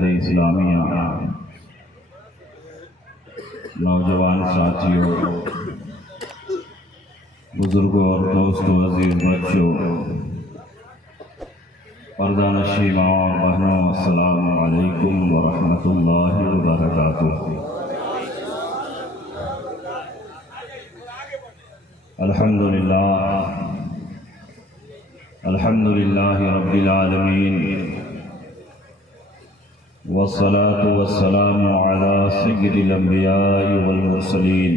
جمعیت اسلامیہ، نوجوان ساتھیوں، بزرگوں اور دوستوں، عزیز بچوں، پردہ نشین ماں اور بہنوں، السلام علیکم ورحمۃ اللہ وبرکاتہ۔ الحمدللہ رب العالمین، والصلاة والسلام على سید الانبیاء والمرسلین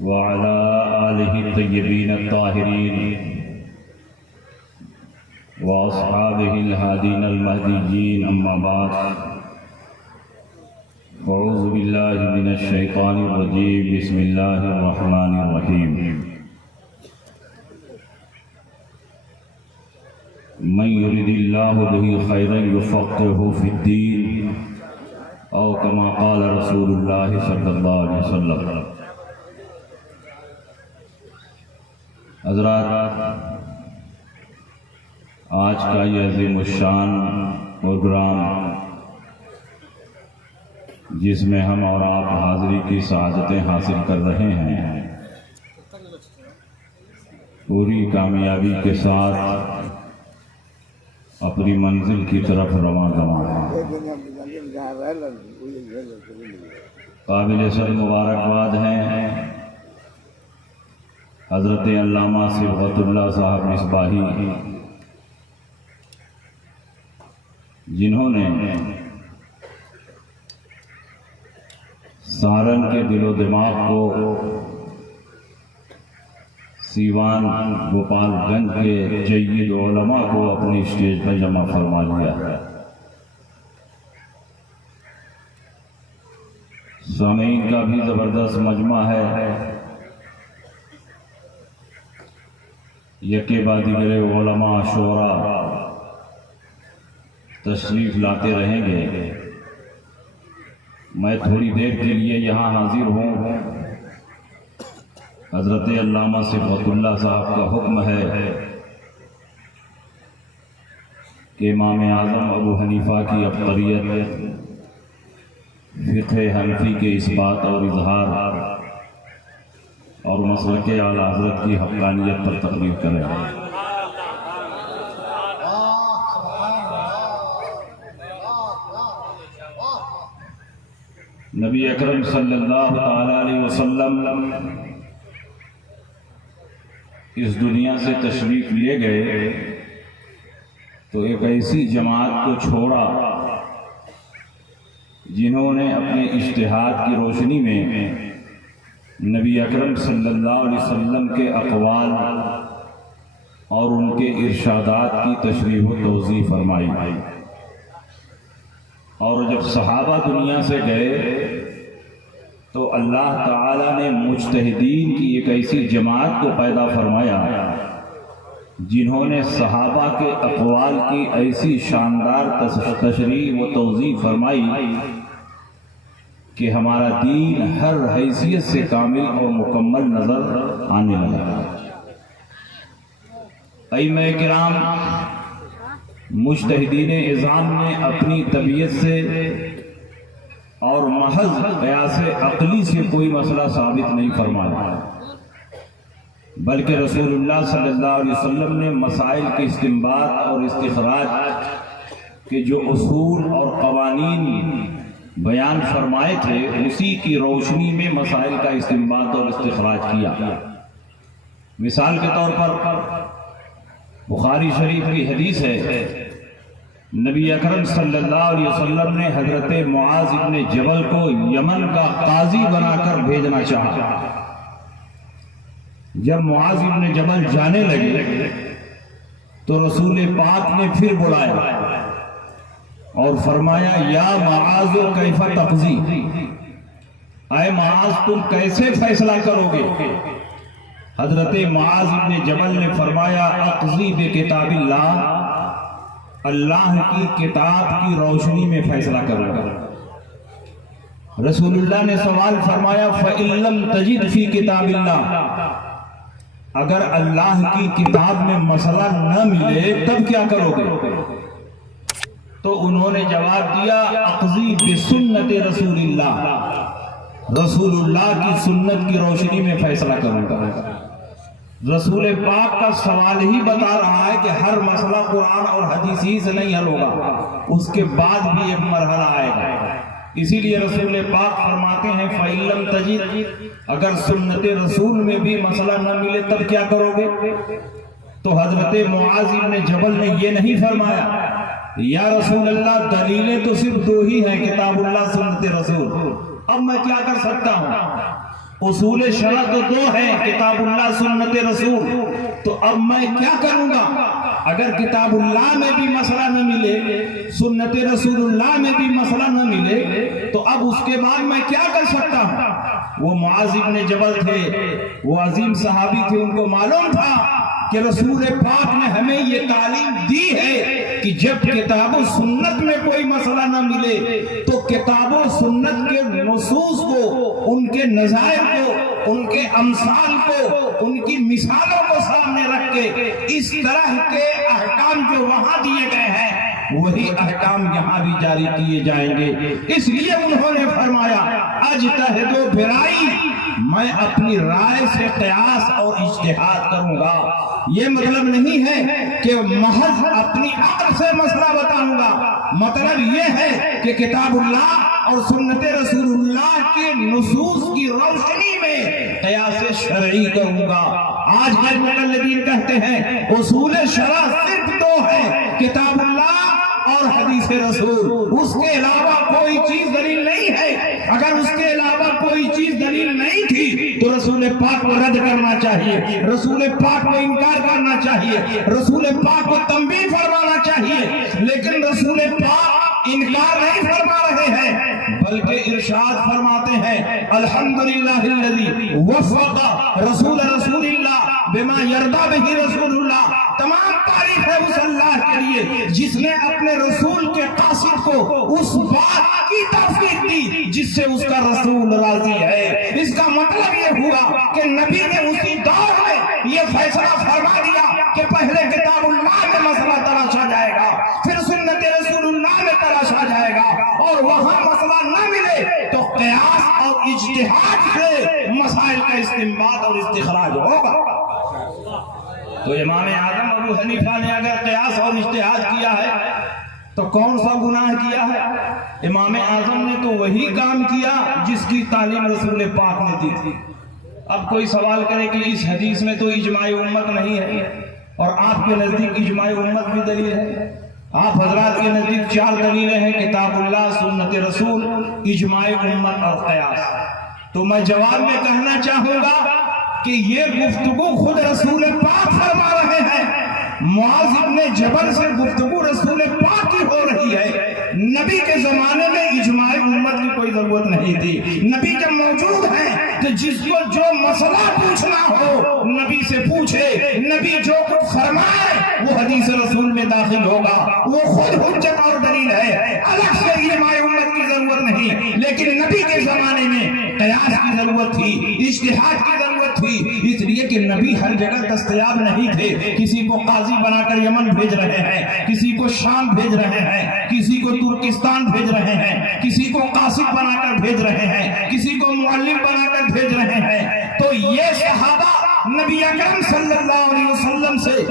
وعلى آلہ الطیبین الطاہرین واصحابہ الہادین المہدیین، اما بعد، اعوذ باللہ من الشیطان الرجیم، بسم اللہ الرحمن الرحیم۔ من یرد اللہ بہ خیرا یفقہہ فی الدین، او کما قال رسول اللہ صلی اللہ علیہ وسلم۔ حضرات، آج کا یہ عظیم الشان پروگرام جس میں ہم اور آپ حاضری کی سعادتیں حاصل کر رہے ہیں، پوری کامیابی کے ساتھ اپنی منزل کی طرف رواں ہے۔ قابل سر مبارکباد ہیں حضرت علامہ صبغت اللہ صاحب مصباحی، جنہوں نے سارن کے دل و دماغ کو سیوان گوپال گنج کے جید علماء کو اپنی اسٹیج پر جمع فرما لیا ہے۔ سامعین کا بھی زبردست مجمع ہے، یکے بعد دیگر علماء شعراء تشریف لاتے رہیں گے۔ میں تھوڑی دیر کے لیے یہاں حاضر ہوں۔ حضرت علامہ صبغت اللہ صاحب کا حکم ہے کہ امام اعظم ابو حنیفہ کی عبقریت، فقہ حنفی کے اثبات اور اظہار اور مسلک اعلی حضرت کی حقانیت پر تقریر کریں۔ نبی اکرم صلی اللہ علیہ وسلم اس دنیا سے تشریف لے گئے تو ایک ایسی جماعت کو چھوڑا جنہوں نے اپنے اجتہاد کی روشنی میں نبی اکرم صلی اللہ علیہ وسلم کے اقوال اور ان کے ارشادات کی تشریح و توضیح فرمائی، اور جب صحابہ دنیا سے گئے تو اللہ تعالیٰ نے مجتہدین کی ایک ایسی جماعت کو پیدا فرمایا جنہوں نے صحابہ کے اقوال کی ایسی شاندار تشریح و توضیح فرمائی کہ ہمارا دین ہر حیثیت سے کامل اور مکمل نظر آنے لگا۔ ائمہ کرام، مجتہدین اعظام نے اپنی طبیعت سے اور محض قیاس عقلی سے کوئی مسئلہ ثابت نہیں فرمایا، بلکہ رسول اللہ صلی اللہ علیہ وسلم نے مسائل کے استنباط اور استخراج کے جو اصول اور قوانین بیان فرمائے تھے، اسی کی روشنی میں مسائل کا استنباط اور استخراج کیا۔ مثال کے طور پر بخاری شریف کی حدیث ہے، نبی اکرم صلی اللہ علیہ وسلم نے حضرت معاذ ابن جبل کو یمن کا قاضی بنا کر بھیجنا چاہا۔ جب معاذ ابن جبل جانے لگے تو رسول پاک نے پھر بلایا اور فرمایا، یا معاذ کیف تقضی، اے معاذ تم کیسے فیصلہ کرو گے؟ حضرت معاذ ابن جبل نے فرمایا، اقضی بکتاب اللہ، اللہ کی کتاب کی روشنی میں فیصلہ کروں گا۔ رسول اللہ نے سوال فرمایا، فَإِن لَمْ تَجِدْ فِي كِتَابِ اللَّهِ، اگر اللہ کی کتاب میں مسئلہ نہ ملے تب کیا کرو گے؟ تو انہوں نے جواب دیا اقضی بسنت رسول اللہ، رسول اللہ کی سنت کی روشنی میں فیصلہ کروں گا۔ رسول پاک کا سوال ہی بتا رہا ہے کہ ہر مسئلہ قرآن اور حدیث ہی سے نہیں حل ہوگا، اس کے بعد بھی ایک مرحلہ آئے گا۔ اسی لیے رسول پاک فرماتے ہیں فَإِن لَمْ تَجِدْ، اگر سنت رسول میں بھی مسئلہ نہ ملے تب کیا کرو گے؟ تو حضرت معاذ بن جبل نے یہ نہیں فرمایا یا رسول اللہ دلیلیں تو صرف دو ہی ہیں، کتاب اللہ سنت رسول، اب میں کیا کر سکتا ہوں؟ اصول شرع تو دو ہیں، کتاب اللہ سنت رسول، تو اب میں کیا کروں گا؟ اگر کتاب اللہ میں بھی مسئلہ نہ ملے، سنت رسول اللہ میں بھی مسئلہ نہ ملے، تو اب اس کے بعد میں کیا کر سکتا ہوں؟ وہ معاذ بن جبل تھے، وہ عظیم صحابی تھے، ان کو معلوم تھا کہ رسول پاک نے ہمیں یہ تعلیم دی ہے کہ جب کتاب و سنت میں کوئی مسئلہ نہ ملے تو کتاب و سنت کے نصوص کو، ان کے نظائر کو، ان کے امثال کو، ان کی مثالوں کو سامنے رکھ کے اس طرح کے احکام جو وہاں دیے گئے ہیں وہی احکام یہاں بھی جاری کیے جائیں گے۔ اس لیے انہوں نے فرمایا اجتہد و برائی، میں اپنی رائے سے قیاس اور اجتہاد کروں گا۔ یہ مطلب نہیں ہے کہ محض اپنی عقل سے مسئلہ بتاؤں گا، مطلب یہ ہے کہ کتاب اللہ اور سنت رسول اللہ کے نصوص کی روشنی میں قیاس شرعی کروں گا۔ آج کے مقلدین کہتے ہیں اصول شرع صرف دو ہے، کتاب اللہ اور حدیث رسول، اس کے علاوہ کوئی چیز دلیل نہیں ہے۔ اگر اس کے علاوہ کوئی چیز دلیل نہیں تھی تو رسول پاک کو رد کرنا چاہیے، رسول پاک کو انکار کرنا چاہیے، رسول پاک کو تنبیہ فرمانا چاہیے، لیکن رسول پاک انکار نہیں فرما رہے ہیں بلکہ ارشاد فرماتے ہیں الحمدللہ الذی وفق رسول اللہ بما یرضی بہ رسول اللہ، تمام تعریف ہے اس اللہ کے لیے جس نے اپنے رسول کے قاصد کو اس بات کی توفیق دی جس سے اس کا رسول راضی ہے۔ اس کا مطلب یہ ہوا کہ نبی نے اسی دور میں یہ فیصلہ فرما دیا کہ پہلے کتاب اللہ میں مسئلہ تلاشا جائے گا، پھر سنت رسول اللہ میں تلاشا جائے گا، اور وہاں مسئلہ نہ ملے تو قیاس اور اجتہاد سے مسائل کا استنباط اور استخراج ہوگا۔ تو امام اعظم ابو حنیفہ نے اگر قیاس اور اجتہاد کیا ہے تو کون سا گناہ کیا ہے؟ امام اعظم نے تو وہی کام کیا جس کی تعلیم رسول پاک نے دی تھی۔ اب کوئی سوال کرے کہ اس حدیث میں تو اجماع امت نہیں ہے، اور آپ کے نزدیک اجماع امت بھی دلیل ہے۔ آپ حضرات کے نزدیک 4 دلیلیں ہیں، کتاب اللہ، سنت رسول، اجماع امت اور قیاس۔ تو میں جواب میں کہنا چاہوں گا کہ یہ گفتگو خود رسول پاک فرما رہے ہیں، معاذ بن جبل سے گفتگو رسول پاک کی ہو رہی ہے۔ نبی کے زمانے میں اجماع امت کی کوئی ضرورت نہیں تھی، نبی جب موجود ہیں تو جس کو جو مسئلہ پوچھنا ہو نبی سے پوچھے، نبی جو کچھ فرمائے وہ حدیث رسول میں داخل ہوگا، وہ خود حجت اور دلیل ہے، الگ سے اجماع امت کی ضرورت نہیں۔ لیکن نبی کے زمانے میں قیاس کی ضرورت تھی، اجتہاد کی ضرورت تھی، اس لیے کہ نبی ہر جگہ دستیاب نہیں تھے، کسی کو قاضی بنا کر یمن بھیج رہے ہیں، کسی کو شام بھیج رہے ہیں، کسی کو ترکستان بھیج رہے ہیں، کسی کو قاصد بنا کر بھیج رہے ہیں، کسی کو معلم بنا کر بھیج رہے ہیں۔ تو یہ صحابہ نبی اکرم صلی اللہ علیہ وسلم سے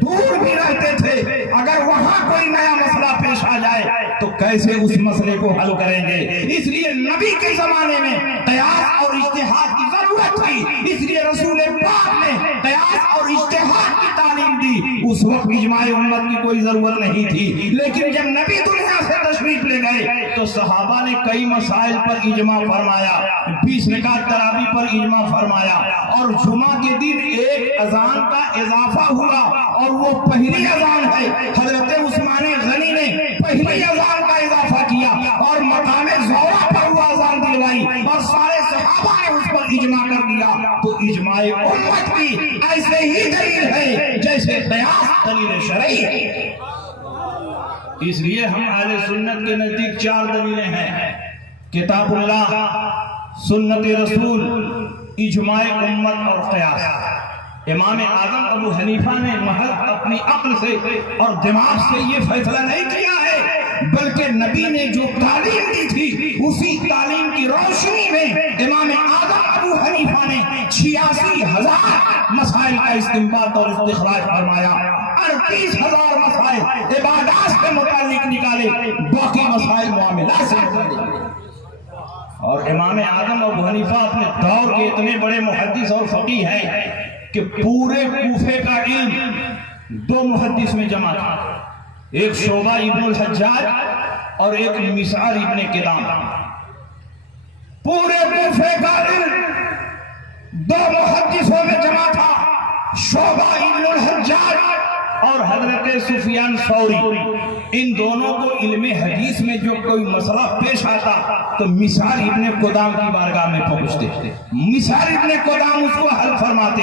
دور بھی رہتے تھے، اگر وہاں کوئی نیا مسئلہ پیش آ جائے تو کیسے اس مسئلے کو حل کریں گے؟ اس لیے نبی کے زمانے میں قیاس اور اجتہاد کی ضرورت تھی، اس لیے رسول پاک نے قیاس اور اجتہاد کی تعلیم دی۔ اس وقت اجماع امت کی کوئی ضرورت نہیں تھی، لیکن جب نبی دنیا سے تشریف لے گئے تو صحابہ نے کئی مسائل پر اجماع فرمایا، 20 رکعت تراویح پر اجماع فرمایا، اور جمعہ کے دن ایک اذان کا اضافہ ہوا اور وہ پہلی اذان ہے۔ حضرت عثمان غنی نے پہلی اذان کا اضافہ کیا اور مقام زہرہ پر وہ اذان دلوائی، اور سارے صحابہ نے اس پر اجماع کر دیا۔ تو اجماع امت بھی ایسے ہی دلیل ہے جیسے قیاس دلیل شرعی ہے۔ اس لیے ہم اہل سنت کے نزدیک 4 دلیلیں ہیں، کتاب اللہ، سنت رسول، اجماع امت اور قیاس۔ امام اعظم ابو حنیفہ نے محض اپنی عقل سے اور دماغ سے یہ فیصلہ نہیں کیا ہے نبی نے جو تعلیم دی تھی اسی تعلیم کی روشنی میں امام اعظم ابو حنیفہ نے 86,000 مسائل کا استنباط اور استخراج فرمایا، 38,000 مسائل عبادات سے متعلق نکالے، باقی مسائل معاملات سے متعلق۔ اور امام اعظم ابو حنیفہ اپنے دور کے اتنے بڑے محدث اور فقیہ ہیں کہ پورے کوفے کا علم 2 محدث میں جمع تھا، ایک شعبہ ابن الحجاج اور ایک مسعر ابن کدام۔ پورے کوفے کا علم 2 محدثوں میں جمع تھا، شعبہ ابن الحجاج اور حضرت سفیان ثوری۔ ان دونوں کو علم حدیث میں جو کوئی مسئلہ پیش آتا تو مسعر ابن کدام کی بارگاہ میں پہنچتے، مسعر ابن کدام اس کو حل فرماتے۔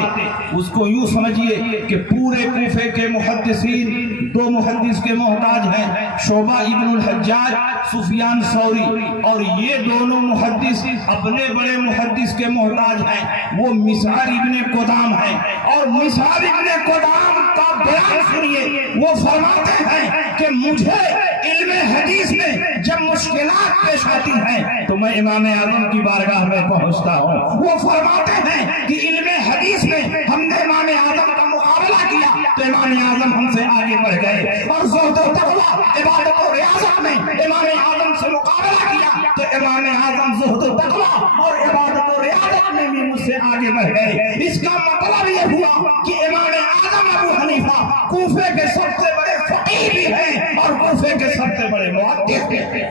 اس کو یوں سمجھیے کہ پورے کوفے کے محدثین 2 محدث کے محتاج ہیں، شعبہ ابن الحجاج، سفیان ثوری، اور یہ دونوں محدث اپنے بڑے محدث کے محتاج ہیں، وہ مسعر ابن کدام ہیں۔ اور مسعر ابن کدام کا بیان سنیے، وہ فرماتے ہیں کہ مجھے علم حدیث میں جب مشکلات پیش آتی ہیں تو میں امام اعظم کی بارگاہ میں پہنچتا ہوں۔ وہ فرماتے ہیں کہ علم حدیث میں ہم نے امام اعظم کا مقابلہ کیا تو امام اعظم ہم سے آگے بڑھ گئے، اور زہد و تقویٰ، عبادت و ریاضت میں امام اعظم سے مقابلہ کیا تو امام اعظم زہد و تقویٰ اور عبادت و ریاضت میں بھی مجھ سے آگے بڑھ گئے۔ اس کا مطلب یہ ہوا کہ امام اعظم ابو حنیفہ کوفے کے سب سے بڑے فقیہ بھی ہیں اور کوفے کے سب سے بڑے محدث بھی ہیں۔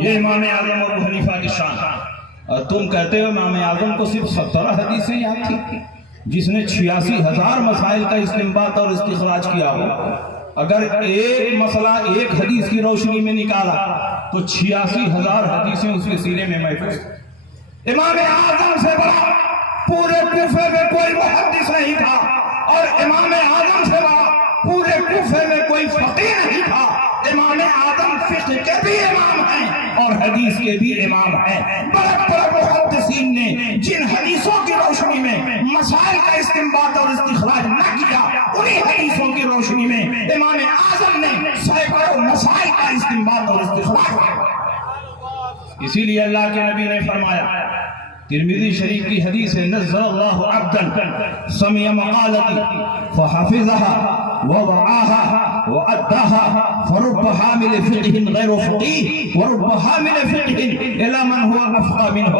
یہ امام اعظم ابو حنیفہ کی شان ہے۔ اور تم کہتے ہو امام اعظم کو صرف 17 حدیثیں یاد تھی، جس نے 86,000 مسائل کا استنباط اور استخراج کیا ہو۔ اگر ایک مسئلہ ایک حدیث کی روشنی میں نکالا تو 86,000 حدیثیں اس کے سینے میں محفوظ۔ امام اعظم سے بڑا پورے کوفے میں کوئی محدث نہیں تھا، اور امام اعظم سے بڑا پورے کوفے میں کوئی فقیہ نہیں تھا۔ امام اعظم فقہ کے بھی امام ہیں اور حدیث کے بھی امام ہیں۔ بڑے بڑے محدثین نے جن حدیثوں کی روشنی میں مسائل کا استنباط اور استخراج نہ کیا، انہی حدیثوں کی روشنی میں امام اعظم نے سینکڑوں مسائل کا استنباط اور استخراج کیا۔ اسی لیے اللہ کے نبی نے فرمایا، ترمذی شریف کی حدیث ہے، نزل اللہ عبدا سمع مقالتی فحفظها ووعاها وأداها فرب حامل فقه غير فقيه ورب حامل فقه إلى من هو أفقه منه۔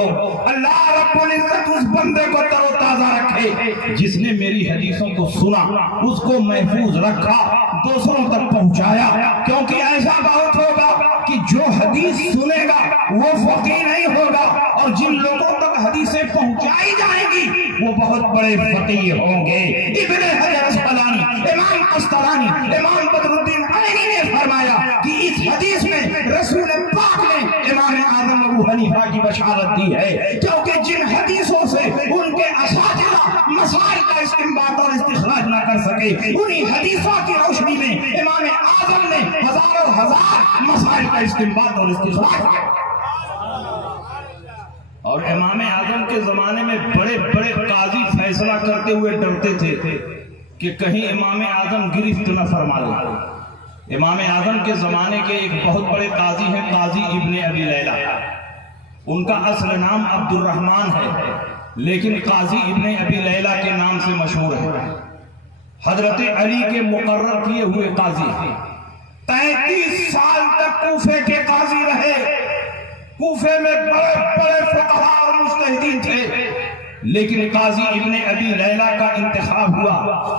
اللہ رب العزت اس بندے کو تر و تازہ رکھے جس نے میری حدیثوں کو سنا، اس کو محفوظ رکھا، دوسروں تک پہنچایا، کیونکہ ایسا بہت ہوگا کہ جو حدیث سنے گا وہ فقیہ نہیں ہوگا، اور جن لوگوں تک حدیثیں پہنچائی جائیں گی وہ بہت بڑے فقیہ ہوں گے۔ ابن حجر اسقلانی، امام قسطلانی، امام بدر الدین عینی نے فرمایا کہ اس حدیث میں رسول پاک نے امام اعظم ابو حنیفہ کی بشارت دی ہے، کیونکہ جن حدیثوں سے ان کے اساتذہ مسائل کا استنباط اور استخراج نہ کر سکے، انہی حدیثوں کی روشنی میں امام اعظم نے ہزاروں ہزار مسائل کا استنباط اور استخراج کیا۔ اور امام اعظم کے زمانے میں بڑے بڑے قاضی فیصلہ کرتے ہوئے ڈرتے تھے کہ کہیں امام اعظم گرفت نہ فرما لے۔ امام اعظم کے زمانے کے ایک بہت بڑے قاضی ہیں، قاضی ابن ابی لیلہ۔ ان کا اصل نام عبد الرحمن ہے، لیکن قاضی ابن ابی لیلہ کے نام سے مشہور ہے۔ حضرت علی کے مقرر کیے ہوئے قاضی، 33 سال تک کوفے کے قاضی رہے۔ کوفے میں بڑے بڑے فقہاء اور مجتہدین تھے، لیکن قاضی ابن ابی لیلہ کا انتخاب ہوا۔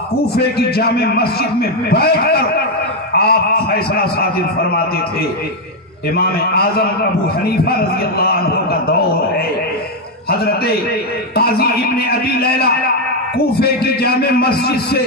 کوفے کی جامع مسجد میں بیٹھ کر آپ فیصلہ صادر فرماتے تھے۔ امام اعظم ابو حنیفہ رضی اللہ عنہ کا دور ہے۔ حضرت قاضی ابن ابی لیلہ کوفے کی جامع مسجد سے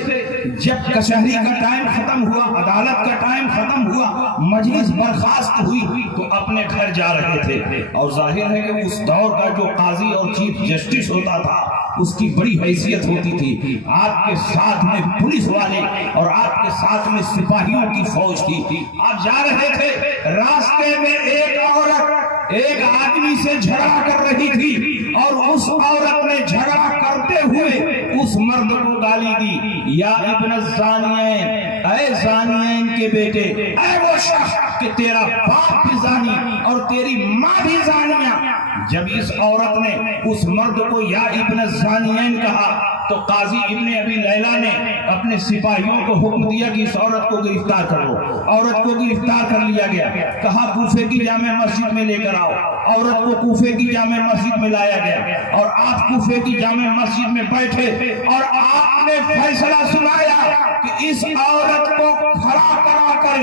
جب کچہری کا ٹائم ختم ہوا، عدالت کا ٹائم ختم ہوا، مجلس برخاست ہوئی تو اپنے گھر جا رہے تھے۔ اور ظاہر ہے کہ اس دور کا جو قاضی اور چیف جسٹس ہوتا تھا اس کی بڑی حیثیت ہوتی تھی، آپ کے ساتھ میں پولیس والے اور آپ کے ساتھ میں سپاہیوں کی فوج تھی۔ آپ جا رہے تھے، راستے میں ایک عورت ایک آدمی سے جھگڑا کر رہی تھی، اور اس عورت نے جھگڑا کرتے ہوئے اس مرد کو گالی دی، یا ابن الزانیین، اے زانیین کے بیٹے، اے ہے وہ شخص کہ تیرا باپ بھی زانی اور تیری ماں بھی زانیہ. جب اس عورت نے اس مرد کو یا ابن زانیین کہا تو قاضی ابن ابی لیلہ نے اپنے سپاہیوں کو حکم دیا کہ اس عورت کو گرفتار کرو. عورت کو گرفتار کر لیا گیا. کہا کوفے کی جامع مسجد میں لے کر آؤ. عورت کو کوفے کی جامع مسجد میں لایا گیا اور آپ کوفے کی جامع مسجد میں بیٹھے اور آپ نے فیصلہ سنایا کہ اس عورت کو کھڑا کرا کر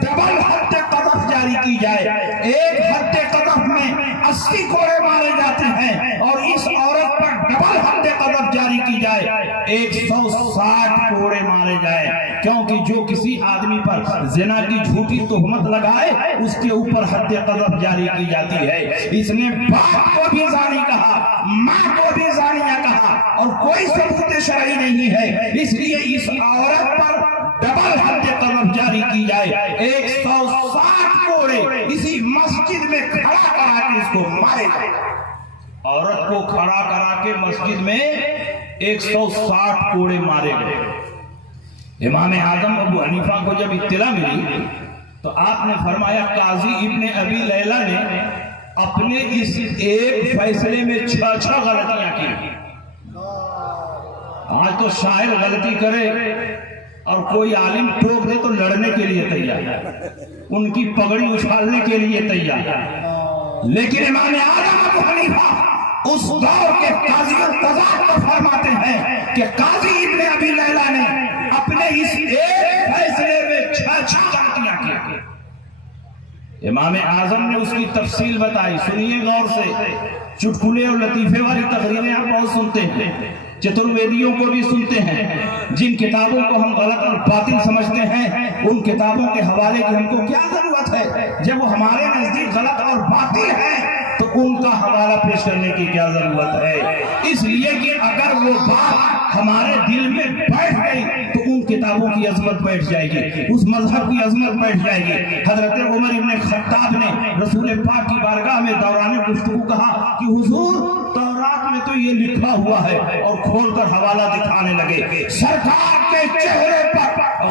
ڈبل حد قذف جاری کی جائے. ایک حد قذف میں 80 کوڑے مارے جاتے ہیں اور اس عورت پر ڈبل حد قذف جاری کی جائے 160 کوڑے مارے جائے. کیونکہ جو کسی آدمی پر زنا کی جھوٹی تہمت لگائے اس کے اوپر حد قذف جاری کی جاتی ہے. اس نے باپ کو بھی زانی کہا, ماں کو بھی زانیہ کہا اور کوئی ثبوت شرعی نہیں ہے, اس لیے اس عورت پر ڈبل حد قذف جاری کی جائے. 160 کوڑے اسی مسجد میں کھڑا کرا کے اس کو مارے جائے. عورت کو کھڑا کرا کے مسجد میں 160 کوڑے مارے گئے. امام اعظم ابو حنیفہ کو جب اطلاع ملی تو آپ نے فرمایا قاضی ابن ابی لیلہ نے اپنے اس ایک فیصلے میں 6 غلطیاں کی. آج تو شاعر غلطی کرے اور کوئی عالم ٹوک دے تو لڑنے کے لیے تیار, ان کی پگڑی اچھالنے کے لیے تیار. لیکن امام اعظم ابو حنیفہ اس دور کے قاضی القضاء کو فرماتے ہیں کہ قاضی ابن ابی لیلہ نے اپنے اس ایک فیصلے میں 6 غلطیاں کی. امام اعظم نے اس کی تفصیل بتائی. سنیے غور سے, چٹکلے اور لطیفے والی تقریریں آپ بہت سنتے ہیں, چترویدیوں کو بھی سنتے ہیں. جن کتابوں کو ہم غلط اور باطل سمجھتے ہیں ان کتابوں کے حوالے کی ہم کو کیا ضرورت ہے؟ جب وہ ہمارے نزدیک غلط اور باطل ہے تو ان کا حوالہ پیش کرنے کی کیا ضرورت ہے؟ اس لیے کہ اگر وہ بات ہمارے دل میں بیٹھ گئی تو ان کتابوں کی عظمت بیٹھ جائے گی, اس مذہب کی عظمت بیٹھ جائے گی. حضرت عمر ابن خطاب نے رسول پاک کی بارگاہ میں دوران گفتگو کہا کہ حضور تورات میں تو یہ لکھا ہوا ہے, اور کھول کر حوالہ دکھانے لگے. سرکار کے چہرے پر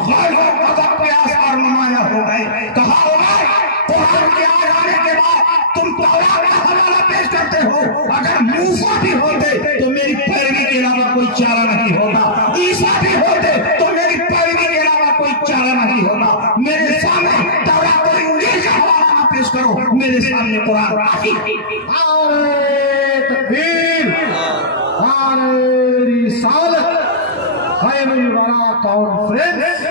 غیر و غضب کے آثار نمایاں ہو گئے. کہا عمر, قرآن کے آ جانے کے بعد تم تورات کا حوالہ پیش کرتے ہو, اگر موسیٰ بھی ہوتے تو میری پیروی کے علاوہ کوئی چارہ نہیں ہوگا, عیسیٰ بھی ہوتے تو میری پیروی کے علاوہ کوئی چارہ نہیں ہوگا. میرے سامنے تورات اور انجیل کا حوالہ نہ پیش کرو, میرے سامنے قرآن کافی. تکبیر, رسالت, خیر الورا کانفرنس.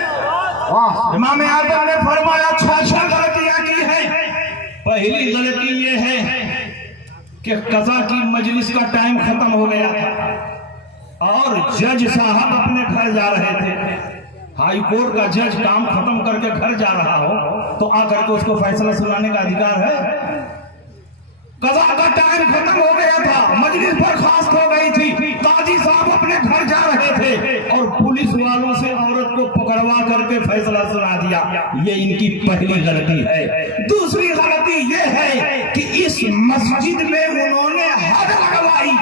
امام اعظم نے فرمایا 6 غلطیاں کی ہیں. پہلی غلطی یہ ہے کہ قضا کی مجلس کا ٹائم ختم ہو گیا تھا اور جج صاحب اپنے گھر جا رہے تھے. ہائی کورٹ کا جج کام ختم کر کے گھر جا رہا ہو تو آ کر کے اس کو فیصلہ سنانے کا ادھیکار ہے؟ قضا کا ٹائم ختم ہو گیا تھا, مجلس برخاست ہو گئی تھی, قاضی صاحب اپنے گھر جا رہے تھے اور پولیس والوں سے عورت کو پکڑوا کر کے فیصلہ سنا دیا. یہ ان کی پہلی غلطی ہے. دوسری غلطی یہ ہے کہ اس مسجد میں انہوں نے حد لگوائی,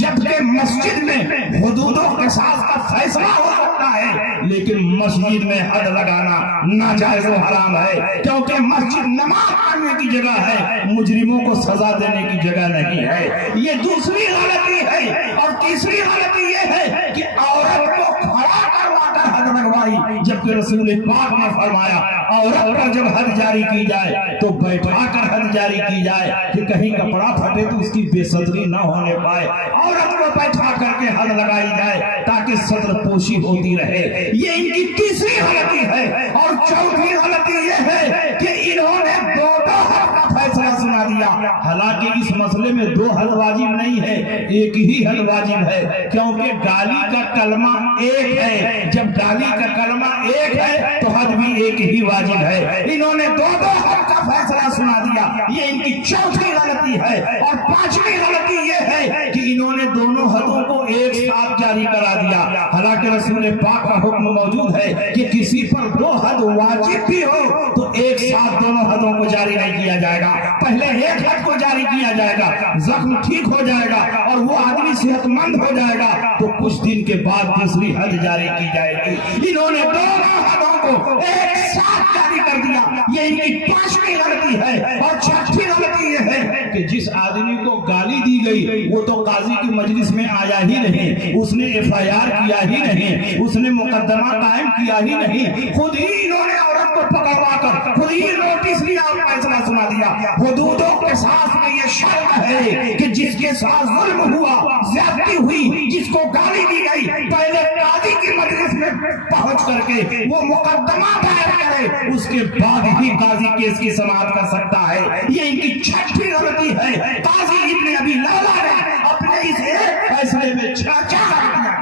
جبکہ مسجد میں حدود و قصاص کا فیصلہ ہو سکتا ہے لیکن مسجد میں حد لگانا ناجائز و حرام ہے, کیونکہ مسجد نماز پڑھنے کی جگہ ہے, مجرموں کو سزا دینے کی جگہ نہیں ہے. یہ دوسری غلطی ہے. اور تیسری غلطی یہ ہے کہ عورت کو کھڑا کروا کر حد لگوائی, جبکہ رسول پاک نے فرمایا عورت پر جب حد جاری کی جائے تو بیٹھا کر حد جاری کی جائے کہ کہیں کپڑا پھٹے تو اس کی بے صدری نہ ہونے پائے. عورت کو بیٹھا کر کے حد لگائی جائے تاکہ صدر پوشی ہوتی رہے. یہ ان کی تیسری غلطی ہے. اور چوتھی غلطی یہ ہے کہ انہوں نے دو حد کا فیصلہ سنا دیا. حالانکہ اس مسئلے میں 2 حد واجب نہیں ہے, ایک ہی حد واجب ہے, کیونکہ گالی کا کلمہ ایک ہے. جب گالی کا کلمہ ایک ہے تو حد بھی ایک ہی واجب ہے. انہوں نے 2 حد کا فیصلہ سنا دیا. یہ ان کی چوتھی غلطی ہے. اور 5ویں غلطی یہ ہے کہ انہوں نے دونوں حدوں کو ایک ساتھ جاری کرا دیا. حالانکہ رسول پاک کا حکم موجود ہے کہ کسی پر 2 حد واجب بھی ہو تو ایک ساتھ دونوں حدوں کو جاری نہیں کیا جائے گا. پہلے ایک حد کو جاری کیا جائے گا, زخم ٹھیک ہو جائے گا اور وہ آدمی صحت مند ہو جائے گا تو کچھ دن کے بعد دوسری حد جاری کی جائے گی. انہوں نے دونوں حدوں کو ایک ساتھ جاری کر دیا۔ یہ ان کی پانچویں غلطی ہے۔ اور چھٹی غلطی یہ ہے کہ جس آدمی کو گالی دی گئی وہ تو قاضی کی مجلس میں آیا ہی نہیں، اس نے ایف آئی آر کیا ہی نہیں، اس نے مقدمہ قائم کیا ہی نہیں، خود ہی انہوں نے عورت کو پکڑوا کر خود ہی نوٹس لیا اور فیصلہ سنا دیا۔ حدودوں کے ساتھ میں یہ شرط ہے کہ جس کے ساتھ ظلم ہوا، زیادتی ہوئی، جس کو گالی دی گئی، پہلے قاضی کی مجلس میں پہنچ کر کے وہ مقدمہ دائر کرے، اس کے بعد ہی قاضی کیس کی سماعت کر سکتا ہے۔ یہ ان کی چھٹی غلطی ہے۔ قاضی ابن ابی لیلہ نے اپنے اس ایک فیصلے میں چھاچا کر دیا۔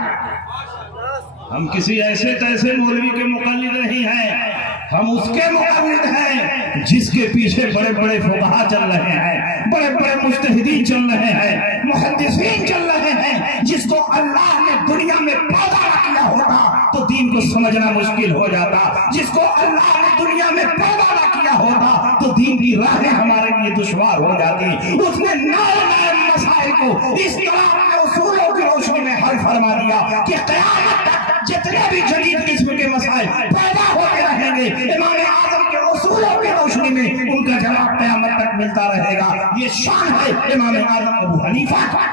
ہم کسی ایسے تیسے مولوی کے مقلد نہیں ہیں، ہم اس کے مقلد ہیں جس کے پیچھے بڑے بڑے فقہا چل رہے ہیں، بڑے بڑے مجتہدین چل رہے ہیں، محدثین چل رہے ہیں، جس کو اللہ نے دنیا میں پیدا نہ کیا ہوتا تو دین کو سمجھنا مشکل ہو جاتا، جس کو اللہ نے دنیا میں پیدا نہ کیا ہوتا تو دین کی راہیں ہمارے لیے دشوار ہو جاتی۔ اس نے نئے نئے مسائل کو اس طرح کے اصولوں کی روشنی میں حل فرما دیا کہ قیامت تک جتنے بھی جدید قسم کے مسائل پیدا ہوتے رہیں گے، امام اعظم کے اصولوں کی روشنی میں ان کا جواب قیامت تک ملتا رہے گا۔ یہ شان ہے امام اعظم ابو حنیفہ کا۔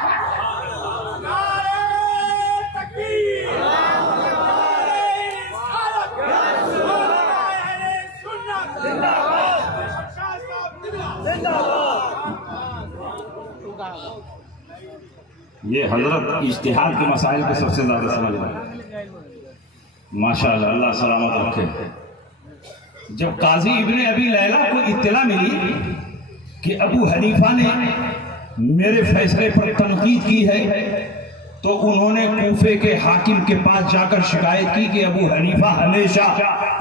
یہ حضرت اجتہاد کے مسائل کو سب سے زیادہ سمجھ رہے ہیں، ماشاءاللہ، اللہ سلامت رکھے۔ جب قاضی ابن ابی لیلہ کو اطلاع ملی کہ ابو حنیفہ نے میرے فیصلے پر تنقید کی ہے تو انہوں نے کوفے کے حاکم کے پاس جا کر شکایت کی کہ ابو حنیفہ ہمیشہ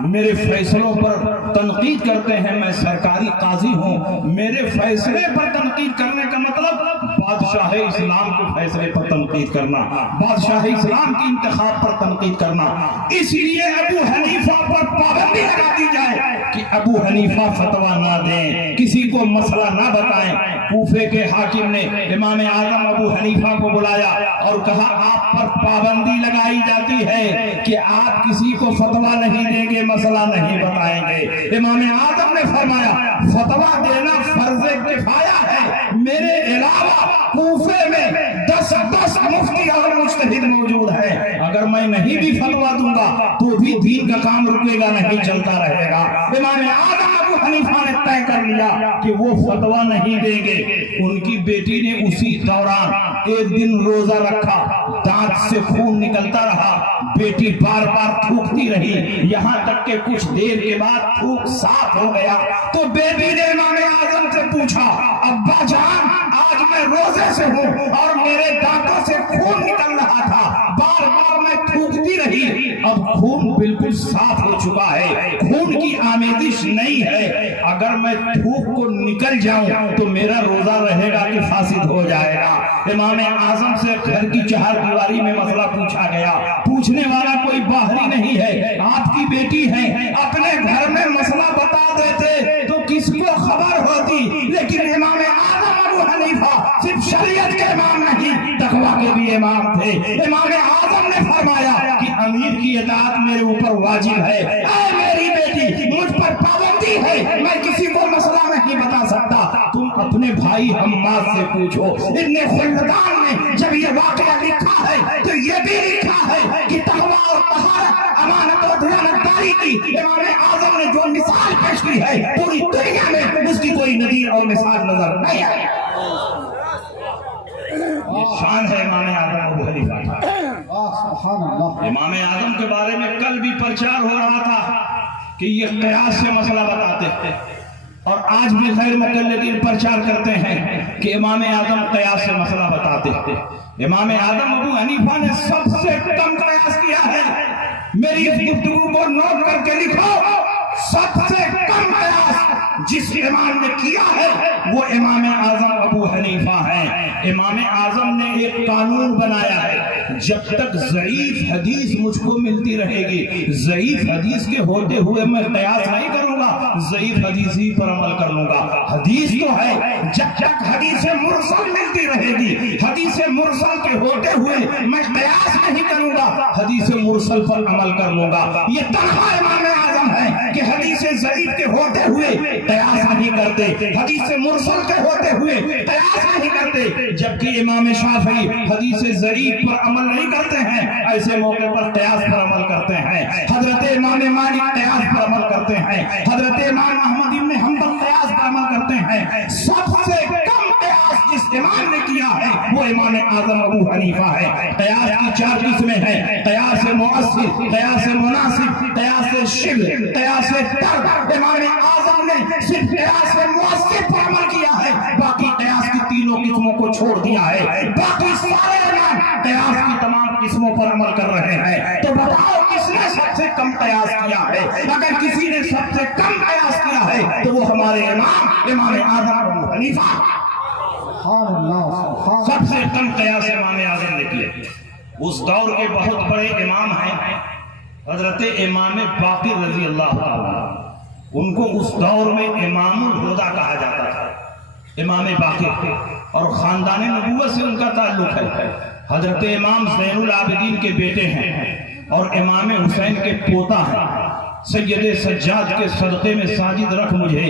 میرے فیصلوں پر تنقید کرتے ہیں، میں سرکاری قاضی ہوں، میرے فیصلے پر تنقید کرنے کا مطلب بادشاہ اسلام کے فیصلے پر تنقید کرنا، بادشاہ اسلام کی انتخاب پر تنقید کرنا۔ اس لیے ابو حنیفہ پر پابندی لگا دی جائے کہ ابو حنیفہ فتویٰ نہ دیں، کسی کو مسئلہ نہ بتائیں۔ کوفے کے حاکم نے امام اعظم ابو حنیفہ کو بلایا اور کہا آپ پر پابندی لگائی جاتی ہے کہ آپ کسی کو فتویٰ نہیں دیں گے، مسئلہ نہیں بتائیں گے۔ امام اعظم نے فرمایا فتویٰ دینا فرض کفایہ ہے، میرے علاوہ کوفے میں 10 مفتی اور مجتہد موجود ہیں، اگر میں نہیں بھی فتویٰ دوں گا تو بھی دین کا کام رکے گا نہیں، چلتا رہے گا۔ امام اعظم ابو حنیفہ نے طے کر لیا کہ وہ فتویٰ نہیں دیں گے۔ ان کی بیٹی نے اسی دوران ایک دن روزہ رکھا، دانت سے خون نکلتا رہا، بیٹی بار بار تھوکتی رہی، یہاں تک کہ کچھ دیر کے بعد تھوک صاف ہو گیا تو بیٹی نے امام اعظم سے پوچھا ابا جان آج میں روزے سے ہوں اور میرے دانتوں سے خون نکل رہا تھا، بار بار میں تھوکتی رہی، اب خون بالکل صاف ہو چکا ہے، خون کی آمیزش نہیں ہے، اگر میں تھوک کو نکل جاؤں تو میرا روزہ رہے گا کہ فاسد ہو جائے گا۔ امام اعظم سے گھر کی چہار دیواری میں مسئلہ پوچھا گیا، پوچھنے والا کوئی باہری نہیں ہے، آپ کی بیٹی ہے، اپنے گھر میں مسئلہ بتا دیتے تو کس کو خبر ہوتی، لیکن امام اعظم ابو حنیفہ صرف شریعت کے امام نہیں تقویٰ کے بھی امام تھے۔ امام اعظم نے فرمایا کہ امیر کی اطاعت میرے اوپر واجب ہے، اے میری بیٹی مجھ پر پابندی ہے، میں کسی کو مسئلہ نہیں بتا سکتا، تم اپنے بھائی حماد سے پوچھو۔ ابن خلدان نے جب یہ واقعہ لکھا ہے تو یہ بھی لکھا ہے کہ تقویٰ اور طہارت، امانت اور دیانتداری کی امام اعظم نے جو مثال پیش کی ہے پوری دنیا میں اس کی کوئی نظیر اور مثال نظر نہیں آئی۔ یہ شان ہے امام اعظم ابو حنیفہ کا۔ امام اعظم کے بارے میں کل بھی پرچار ہو رہا تھا کہ یہ قیاس سے مسئلہ بتاتے تھے، اور آج بھی غیر مقلدین پرچار کرتے ہیں کہ امام اعظم قیاس سے مسئلہ بتاتے تھے۔ امام اعظم ابو حنیفہ نے سب سے کم قیاس کیا ہے، میری اس گفتگو کو نوٹ کر کے لکھو، سب سے کم قیاس جس امام نے کیا ہے وہ امام اعظم ابو حنیفہ ہیں۔ امام اعظم نے ایک قانون بنایا ہے، جب تک ضعیف حدیث مجھ کو ملتی رہے گی، ضعیف حدیث کے ہوتے ہوئے میں قیاس نہیں کروں گا، ضعیف حدیث ہی پر عمل کر لوں گا۔ حدیث تو ہے، جب تک حدیث مرسل ملتی رہے گی، حدیث مرسل کے ہوتے ہوئے میں قیاس نہیں کروں گا، حدیث مرسل پر عمل کر لوں گا۔ یہ تنہا امام اعظم ہے کہ حدیث ضعیف کے ہوتے ہوئے قیاس نہیں کرتے، حدیث مرسل کے ہوتے ہوئے قیاس نہیں کرتے، جبکہ امام شافعی حدیث ضعیف پر عمل نہیں کرتے ہیں، ایسے موقع پر قیاس پر عمل کرتے ہیں۔ حضرت امام مالک قیاس پر عمل کرتے ہیں، حضرت امام احمد بن حنبل قیاس پر عمل کرتے ہیں۔ سب سے کم قیاس جس امام نے کیا ہے وہ امام اعظم ابو حنیفہ ہے۔ قیاس کی 4 قسمیں ہیں: قیاس مؤثر، قیاس مناسب، قیاس شبہ، قیاس طرد۔ امام اعظم نے صرف قیاس مؤثر پر عمل کیا ہے، باقی قیاس کی تینوں قسموں کو چھوڑ دیا ہے۔ باقی سارے امام قیاس کی تمام قسموں پر عمل کر رہے ہیں۔ تو بتاؤ کس نے سب سے کم قیاس کیا ہے؟ اگر کسی نے سب سے کم قیاس کیا ہے تو وہ ہمارے امام اعظم ابو حنیفہ۔ سبحان اللہ، سبحان اللہ۔ سب سے کم قیاس امام اعظم نے کیے۔ اس دور کے بہت بڑے امام ہیں حضرت امام باقر رضی اللہ تعالیٰ، ان کو اس دور میں امام الہدیٰ کہا جاتا تھا۔ امام باقر اور خاندان نبوت سے ان کا تعلق ہے۔ حضرت امام زین العابدین کے بیٹے ہیں اور امام حسین کے پوتا ہیں۔ سید سجاد کے صدقے میں ساجد رکھ مجھے،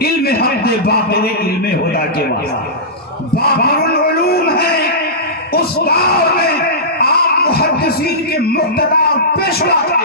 علم حق دے باقر علم ہدیٰ کے واسطے۔ باقر العلوم ہے۔ اس دور میں آپ محدثین کے مقتدی اور پیشوا تھے۔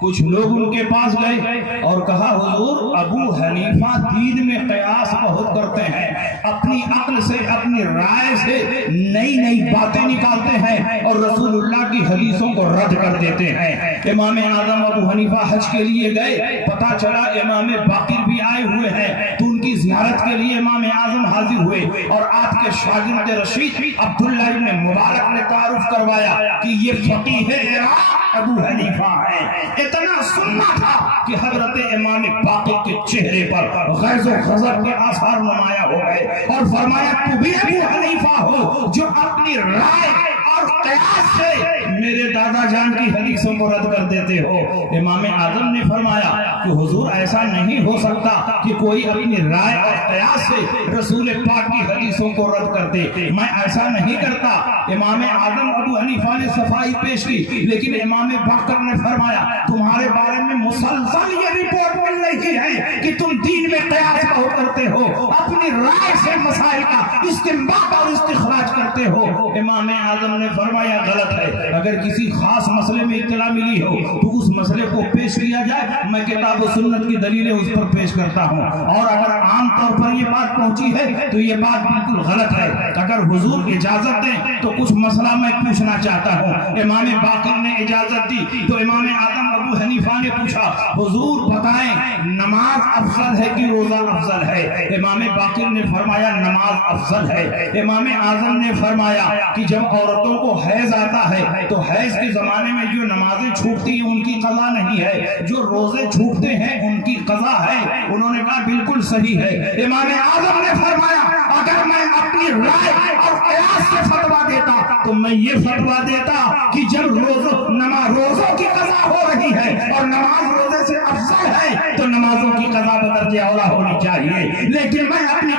کچھ لوگ ان کے پاس گئے اور کہا حضور ابو حنیفہ دین میں قیاس بہت کرتے ہیں، اپنی عقل سے اپنی رائے سے نئی نئی باتیں نکالتے ہیں اور رسول اللہ کی حدیثوں کو رد کر دیتے ہیں۔ امام اعظم ابو حنیفہ حج کے لیے گئے، پتا چلا امام باقر بھی آئے ہوئے ہیں، تو ان کی زیارت کے لیے امام اعظم حاضر ہوئے اور آپ کے شاگرد رشید عبداللہ ابن مبارک نے تعارف کروایا کہ یہ فقیہ عراق ابو حنیفہ ہیں۔ اتنا سننا تھا کہ حضرت امام باقر کے چہرے پر غیظ و غضب کے آثار نمایاں ہو گئے اور فرمایا تو بھی ابو حنیفہ ہو جو اپنی رائے اور قیاس سے میرے دادا جان کی حدیثوں کو رد کر دیتے ہو۔ امام اعظم نے فرمایا کہ حضور ایسا نہیں ہو سکتا کہ کوئی اپنی رائے اور قیاس سے رسول پاک کی حدیثوں کو رد کر دے، میں ایسا نہیں کرتا۔ امام اعظم ابو حنیفہ نے صفائی پیش کی، لیکن امام باقر نے فرمایا تمہارے بارے میں مسلسل یہ رپورٹ مل رہی ہے کہ تم دین میں قیاس بہت کرتے ہو، اپنی رائے سے مسائل کا استنباط اور استخراج کرتے ہو۔ امام اعظم نے فرمایا غلط ہے، اگر کسی خاص مسئلے میں اطلاع ملی ہو تو اس مسئلے کو پیش کیا جائے، میں کتاب و سنت کی دلیلیں اس پر پیش کرتا ہوں، اور اگر عام طور پر یہ بات پہنچی ہے تو یہ بات بالکل غلط ہے۔ اگر حضور اجازت دیں تو کچھ مسئلہ میں پوچھنا چاہتا ہوں۔ امام باقر نے اجازت دی تو امام اعظم ابو حنیفہ نے پوچھا حضور بتائیں نماز افضل ہے کہ روزہ افضل ہے؟ امام باقر نے فرمایا نماز افضل ہے۔ امام اعظم نے فرمایا کہ جب عورتوں کو حیض آتا ہے تو حیض کے زمانے میں جو نمازیں چھوٹتی ہیں ان کی قضا نہیں ہے، جو روزے چھوٹتے ہیں ان کی قضا ہے۔ انہوں نے کہا بالکل صحیح ہے۔ امام اعظم نے فرمایا اگر میں اپنی رائے اور قیاس سے فتویٰ دیتا تو میں یہ فتویٰ دیتا کہ جب روزوں کی قضا ہو رہی ہے اور نماز روزے سے افضل ہے تو نمازوں کی قضا بدرجہ اولا ہونی چاہیے، لیکن میں اپنی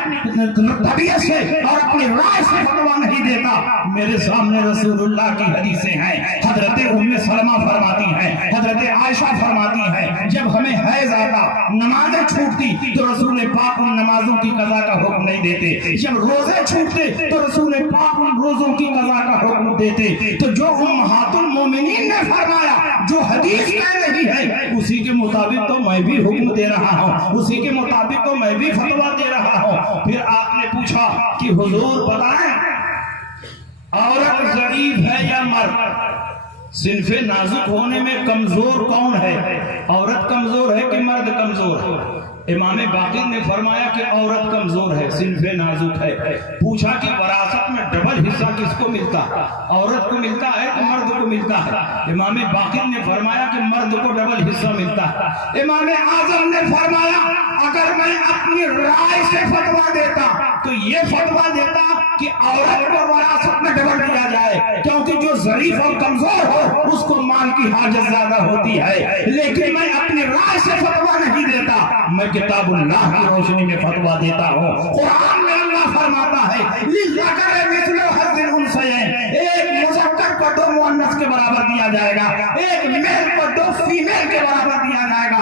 طبیعت سے اور اپنی رائے سے فتویٰ نہیں دیتا۔ میرے سامنے رسول اللہ کی حدیثیں ہیں، حضرت ام سلمہ فرماتی ہیں، حضرت عائشہ فرماتی ہیں جب ہمیں حیض آتا نمازیں چھوٹتی تو رسول پاک ان نمازوں کی قضا کا حکم نہیں دیتے، جب روزے چھوٹتے تو رسول پاک ان روزوں کی قضا کا حکم دیتے۔ تو جو امہات المومنین نے فرمایا جو حدیث کہہ رہی ہے اسی کے مطابق تو میں بھی حکم دے رہا ہوں، اسی کے مطابق تو میں بھی فتویٰ دے رہا ہوں۔ پھر آپ نے پوچھا کہ حضور بتائیں عورت ضعیف ہے یا مرد؟ صنف نازک ہونے میں کمزور کون ہے؟ عورت کمزور ہے کہ مرد کمزور؟ امام باقر نے فرمایا کہ عورت کمزور ہے، صنف نازک ہے۔ پوچھا کہ وراثت میں ڈبل حصہ کس کو ملتا؟ عورت کو ملتا ہے کہ مرد کو ملتا ہے؟ امام باقر نے فرمایا کہ مرد کو ڈبل حصہ ملتا ہے۔ امام اعظم نے فرمایا اگر میں اپنی رائے سے فتویٰ دیتا تو یہ فتویٰ دیتا کہ عورت کو وراثت میں ڈبل دیا جائے، کیونکہ جو ضعیف اور کمزور ہو اس کو مال کی حاجت زیادہ ہوتی ہے، لیکن میں اپنی رائے سے فتویٰ نہیں دیتا، میں کتاب اللہ کی روشنی میں فتویٰ دیتا ہوں۔ قرآن میں اللہ فرماتا ہے لِلذَّكَرِ مِثْلُ حَظِّ الْأُنثَيَيْنِ، ایک مذکر کو 2 مؤنث کے برابر دیا جائے گا، ایک میل کو 2 فیمیل کے برابر دیا جائے گا۔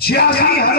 86,000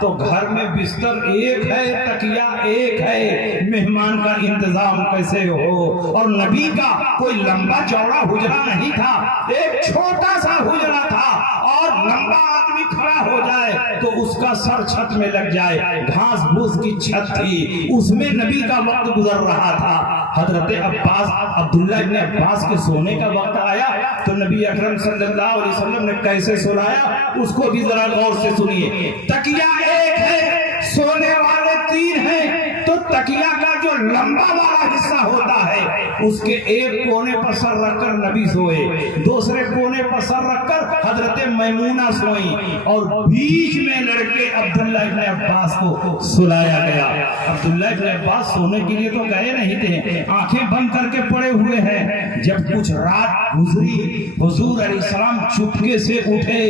تو گھر میں بستر ایک ہے، تکیا ایک ہے، مہمان کا انتظام کیسے ہو؟ اور نبی کا کوئی لمبا چوڑا حجرہ نہیں تھا، ایک چھوٹا سا حجرہ تھا، اور لمبا آدمی کھڑا ہو جائے تو اس کا سر چھت میں لگ جائے، گھاس بھوس کی چھت تھی، اس میں نبی کا وقت گزر رہا تھا۔ حضرت عباس، عبداللہ ابن عباس کے سونے کا وقت آیا تو نبی اکرم صلی اللہ علیہ وسلم نے کیسے سلایا اس کو بھی ذرا غور سے سنیے۔ تکیا ایک ہے، سونے والے تین ہیں، تو تکیا کا جو لمبا والا حصہ ہوتا ہے اس کے ایک کونے پر سر رکھ کر نبی سوئے، دوسرے کونے پر سر رکھ کر حضرت میمونہ سوئیں، اور بیچ میں لڑکے عبداللہ ابن عباس کو سلایا گیا۔ عبداللہ ابن عباس سونے کے لیے تو گئے نہیں تھے، آنکھیں بند کر کے پڑے ہوئے ہیں۔ جب کچھ رات گزری، حضور علیہ السلام چپکے سے اٹھے،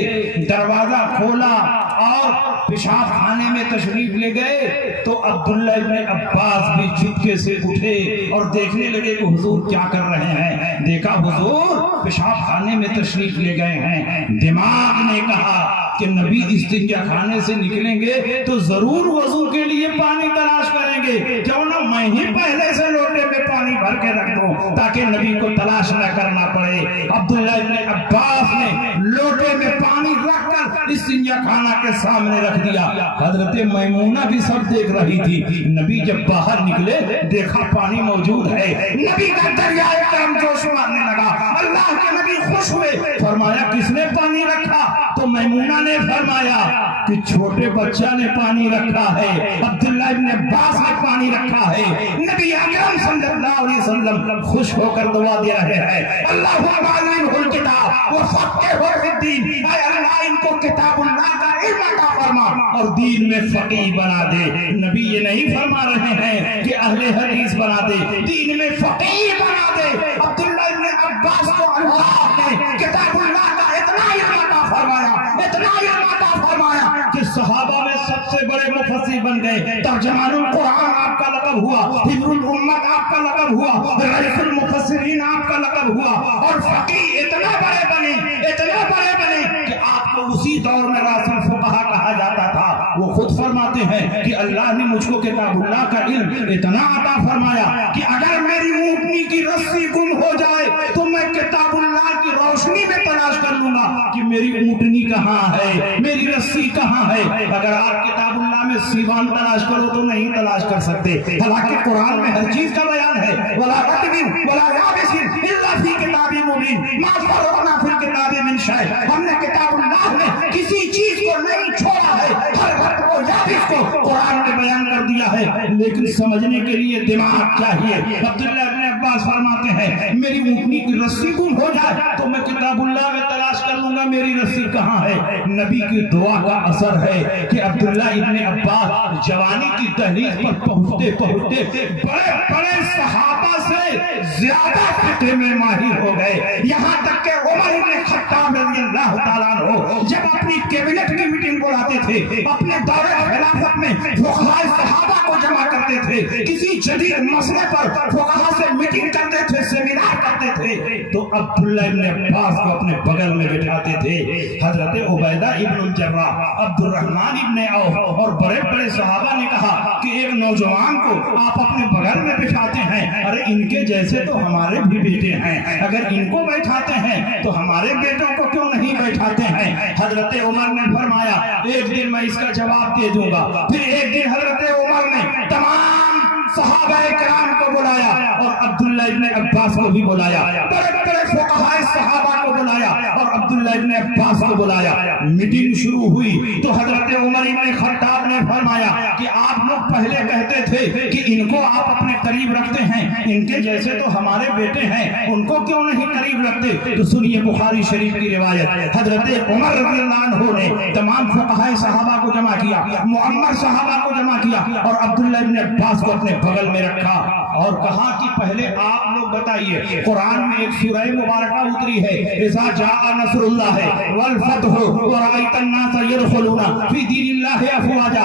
دروازہ کھولا اور پیشاب خانے میں تشریف لے گئے تو عبداللہ ابن عباس بھی چپکے سے اٹھے اور دیکھنے لگے کہ حضور کیا کر رہے ہیں۔ دیکھا حضور پیشاب خانے میں تشریف لے گئے ہیں۔ دماغ نے کہا کہ نبی استنجا خانے سے نکلیں گے تو ضرور وضو کے لیے پانی تلاش کریں گے، کیوں نہ میں ہی پہلے سے لوٹے میں پانی بھر کے رکھ دوں تاکہ نبی کو تلاش نہ کرنا پڑے۔ عبداللہ ابن عباس نے لوٹے میں پانی رکھ کر استنجا خانہ کے سامنے رکھ دیا۔ حضرت میمونہ بھی سب دیکھ رہی تھی۔ نبی جب باہر نکلے دیکھا پانی موجود ہے، نبی کا دریائے کرم جوش مارنے لگا۔ اللہ کے نبی خوش ہوئے، فرمایا کس نے پانی رکھا؟ تو میمونہ نے فرمایا کہ چھوٹے بچہ نے پانی رکھا ہے، عبداللہ ابن عباس نے پانی رکھا ہے۔ نبی اکرم صلی اللہ علیہ وسلم خوش ہو کر دعا دے رہے ہیں، اللہم علمہ الکتاب وفقہہ فی الدین، اے اللہ ان کو کتاب اللہ کا علم عطا فرما اور دین میں فقیہ بنا دے۔ نبی یہ نہیں فرما رہے ہیں کہ اہل حدیث بنا دے، دین میں فقیہ بنا دے۔ عبداللہ ابن عباس کو اللہ نے کتاب اللہ کا اتنا علم عطا فرمایا، اتنا علم عطا فرمایا کہ صحابہ میں سب سے بڑے مفسر بن گئے۔ ترجمان القرآن آپ کا لقب ہوا، حبر الامت آپ کا لقب ہوا، رئیس المفسرین آپ کا لقب ہوا، اور فقیہ اتنا بڑے بنے، اتنا بڑے بنے کہ آپ کو اسی دور میں راس الفقہا کہا جاتا تھا۔ وہ خود فرماتے ہیں کہ اللہ نے مجھ کو کتاب اللہ کا علم اتنا عطا فرمایا کہ اگر میری اونٹنی کی رسی گم ہو جائے تو میں کتاب اللہ کی روشنی میں تلاش کر لوں گا کہ میری اونٹنی کہاں ہے، میری رسی کہاں ہے۔ اگر آپ کتاب اللہ میں سیوان تلاش کرو تو نہیں تلاش کر سکتے، حالانکہ قرآن میں ہر چیز کا بیان ہے، وَلَا رَطْبٍ وَلَا يَابِسٍ إِلَّا فِي كِتَابٍ مُبِينٍ مَا فَرَّطْنَا فِي الْكِتَابِ مِنْ شَيْءٍ۔ ہم نے کتاب اللہ میں کسی چیز کو نہیں چھوڑا ہے، ہر رطب و یابس کو قرآن نے بیان کر دیا ہے، لیکن سمجھنے کے لیے دماغ چاہیے۔ عبداللہ ابن عباس فرماتے ہیں میری اونٹنی کی رسی گم ہو جائے تو میں کتاب اللہ میں تلاش کر لوں گا میری رسی کہاں ہے۔ نبی کی دعا کا اثر ہے کہ عبداللہ ابن عباس جوانی کی دہلیز پر پہنچتے پہنچتے بڑے بڑے صحابہ سے زیادہ فقہ میں ماہر ہو گئے، یہاں تک کہ عمر بن خطاب رضی اللہ تعالیٰ عنہ جب اپنی کیبنٹ کی میٹنگ بلاتے تھے، اپنے دور خلافت میں فقہاء صحابہ کو جمع کرتے تھے، کسی جدید مسئلے پر فقہاء سے میٹنگ کرتے تھے، سیمینار کرتے تھے، تو عبداللہ ابن عباس کو اپنے بغل میں بٹھاتے تھے۔ حضرت عبیدہ ابن الجراح، عبد الرحمن ابن عوف اور بڑے بڑے صحابہ نے کہا کہ ایک نوجوان کو آپ اپنے بغل میں بٹھاتے ہیں، ارے ان کے جیسے تو ہمارے بھی بیٹے ہیں، اگر ان کو بیٹھاتے ہیں تو ہمارے بیٹوں کو کیوں نہیں بیٹھاتے ہیں؟ حضرت عمر نے فرمایا ایک دن میں اس کا جواب دے دوں گا۔ پھر ایک دن حضرت عمر نے تمام صحابہ کرام کو بلایا اور عبداللہ ابن عباس کو بھی بلایا، بڑے بڑے فقہاء صحابہ کو بلایا اور عبداللہ ابن عباس کو بلایا۔ میٹنگ شروع ہوئی تو حضرت عمر ابن خطاب نے فرمایا کہ آپ لوگ پہلے کہتے تھے کہ ان کو آپ اپنے قریب رکھتے ہیں، ان کے جیسے تو ہمارے بیٹے ہیں، ان کو کیوں نہیں قریب رکھتے؟ تو سنیے بخاری شریف کی روایت، حضرت عمر رضی اللہ عنہ نے تمام فقہاء صحابہ کو جمع کیا، معمر صحابہ کو جمع کیا اور عبداللہ ابن عباس کو اپنے بغل میں رکھا اور کہا کہ پہلے آپ لوگ بتائیے، قرآن میں ایک سورہ مبارکہ اتری ہے، اذا جاء نصر اللہ والفتح ورأیت الناس يدخلون فی دین اللہ افواجا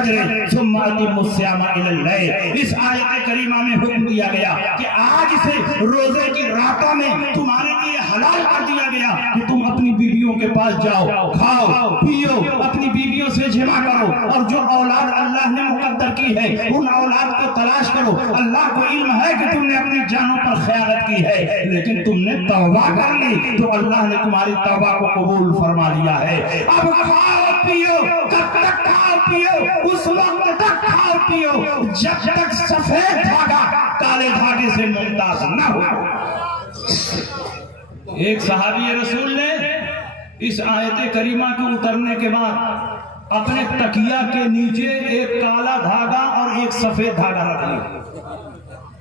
الفجر ثم اتموا الصيام الى الليل. اس آیت کریمہ میں حکم دیا گیا کہ آج سے روزے کی راتوں میں تمہارے لیے حلال کر دیا گیا کہ تم اپنی بیویوں کے پاس جاؤ, کھاؤ پیو, اپنی بیویوں سے جمع کرو, اور جو اولاد اللہ نے مقدر کی ہے ان اولاد کو تلاش کرو. اللہ کو علم ہے کہ تم نے اپنی جانوں پر خیانت کی ہے, لیکن تم نے توبہ کر لی تو اللہ نے تمہاری توبہ کو قبول فرما لیا ہے. اب کھاؤ پیو, کب تک کھاؤ پیو؟ اس وقت تک کھاؤ پیو جب تک سفید دھاگا کالے دھاگے سے ممتاز نہ ہو. ایک صحابی رسول نے اس آیت کریمہ کے اترنے کے بعد اپنے تکیہ کے نیچے ایک کالا دھاگا اور ایک سفید دھاگا رکھ لیا,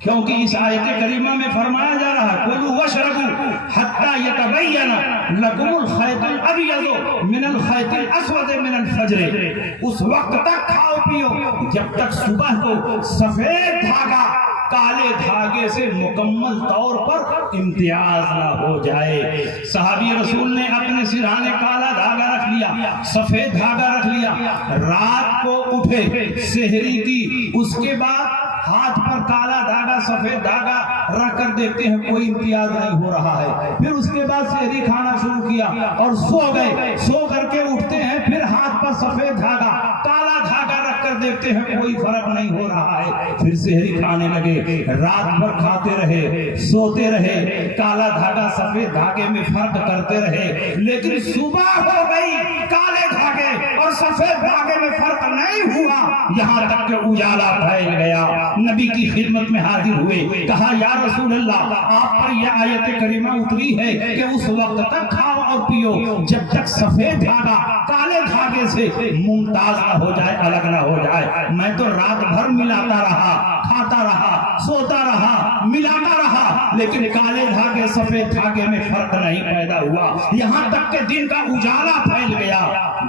کیونکہ اس آیت کریمہ میں فرمایا جا رہا ہے کلوا واشربوا حتی یتبین لکم الخیط الابیض من الخیط الاسود من الفجر. اس وقت تک کھاؤ پیو جب تک صبح کو سفید دھاگا کالے دھاگے سے مکمل طور پر امتیاز نہ ہو جائے. صحابی رسول نے اپنے سرہانے کالا دھاگا رکھ لیا, سفید دھاگا رکھ لیا, رات کو اٹھے سحری کی, اس کے بعد ہاتھ پر کالا دھاگا سفید دھاگا رکھ کر دیکھتے ہیں کوئی امتیاز نہیں ہو رہا ہے. پھر اس کے بعد سحری کھانا شروع کیا اور سو گئے, سو کر کے اٹھتے ہیں, پھر ہاتھ پر سفید دھاگا کالا دھاگا رکھ کر دیکھتے ہیں کوئی فرق نہیں ہو رہا ہے. پھر سحری کھانے لگے, رات بھر کھاتے رہے, سوتے رہے, کالا دھاگا سفید دھاگے میں فرق کرتے رہے, لیکن صبح ہو گئی کالے دھاگے اور سفید دھاگے میں فرق نہیں ہوا, یہاں تک کہ اجالا پھیل گیا. نبی کی خدمت میں حاضر ہوئے, کہا یا رسول اللہ آپ پر یہ آیت کریمہ اتری ہے کہ اس وقت تک کھاؤ اور پیو جب تک سفید دھاگا کالے دھاگے سے ممتاز نہ ہو جائے, الگ نہ ہو جائے. میں تو رات بھر ملاتا رہا, کھاتا رہا, سوتا رہا, ملاتا رہا, لیکن کالے دھاگے سفید دھاگے میں فرق نہیں پیدا ہوا, یہاں تک کہ دن کا اجالا پھیل گیا.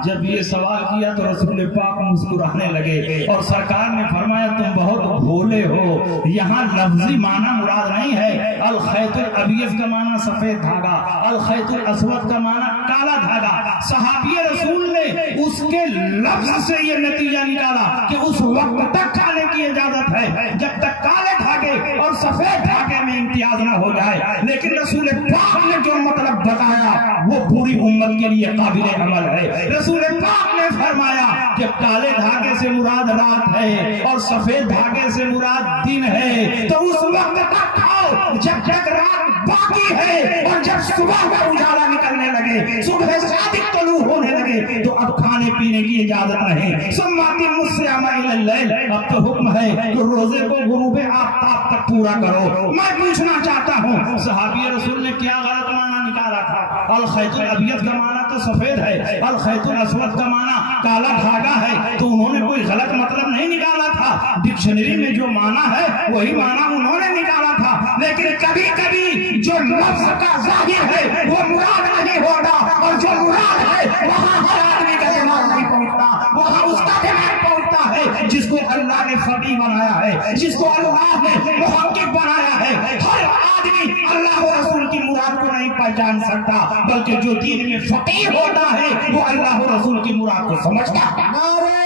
جب یہ سوال کیا تو رسول پاک مسکرانے لگے اور سرکار نے فرمایا تم بہت بھولے ہو, یہاں لفظی معنی مراد نہیں ہے. الخیط الابیض کا معنی سفید دھاگا, الخیط الاسود کا معنی کالا دھاگا. صحابی رسول نے اس کے لفظ سے یہ نتیجہ نکالا کہ اس وقت تک کھانے کی اجازت ہے جب تک کالے دھاگے اور سفید دھاگے میں امتیاز نہ ہو جائے. لیکن رسول پاک نے جو مطلب بتایا وہ پوری امت کے لیے قابل عمل ہے. رسول پاک نے فرمایا کہ کالے دھاگے سے مراد رات ہے اور سفید دھاگے سے مراد دن ہے, تو اس وقت تک کھاؤ جب تک رات باقی ہے, اور جب صبح کا اجالا نکلنے لگے, صبح صادق طلوع ہونے لگے, تو اب کھانے پینے کی اجازت نہیں. ثم اتموا الصيام الى الليل. اب تو حکم ہے کہ روزے کو غروب آفتاب تک پورا کرو. میں پوچھنا چاہتا ہوں صحابی رسول نے کیا غلط معنی نکالا تھا؟ الخیط الابیض کا معنی تو سفید ہے, الخیط الاسود کا معنی کالا دھاگا ہے, تو انہوں نے کوئی غلط مطلب نہیں نکالا تھا. ڈکشنری میں جو معنی ہے وہی معنی انہوں نے نکالا تھا, لیکن کبھی کبھی جو لفظ کا ظاہر ہے وہ مراد نہیں ہوتا, اور جو مراد ہے وہاں ہر آدمی کا دماغ نہیں پہنچتا, وہاں اس کا دماغ پہنچتا ہے جس کو اللہ نے فقیہ بنایا ہے, جس کو اللہ نے محقق بنایا ہے. ہر آدمی اللہ و رسول کی مراد کو نہیں پہچان سکتا, بلکہ جو دین میں فقیہ ہوتا ہے وہ اللہ و رسول کی مراد کو سمجھتا ہے. نعرہ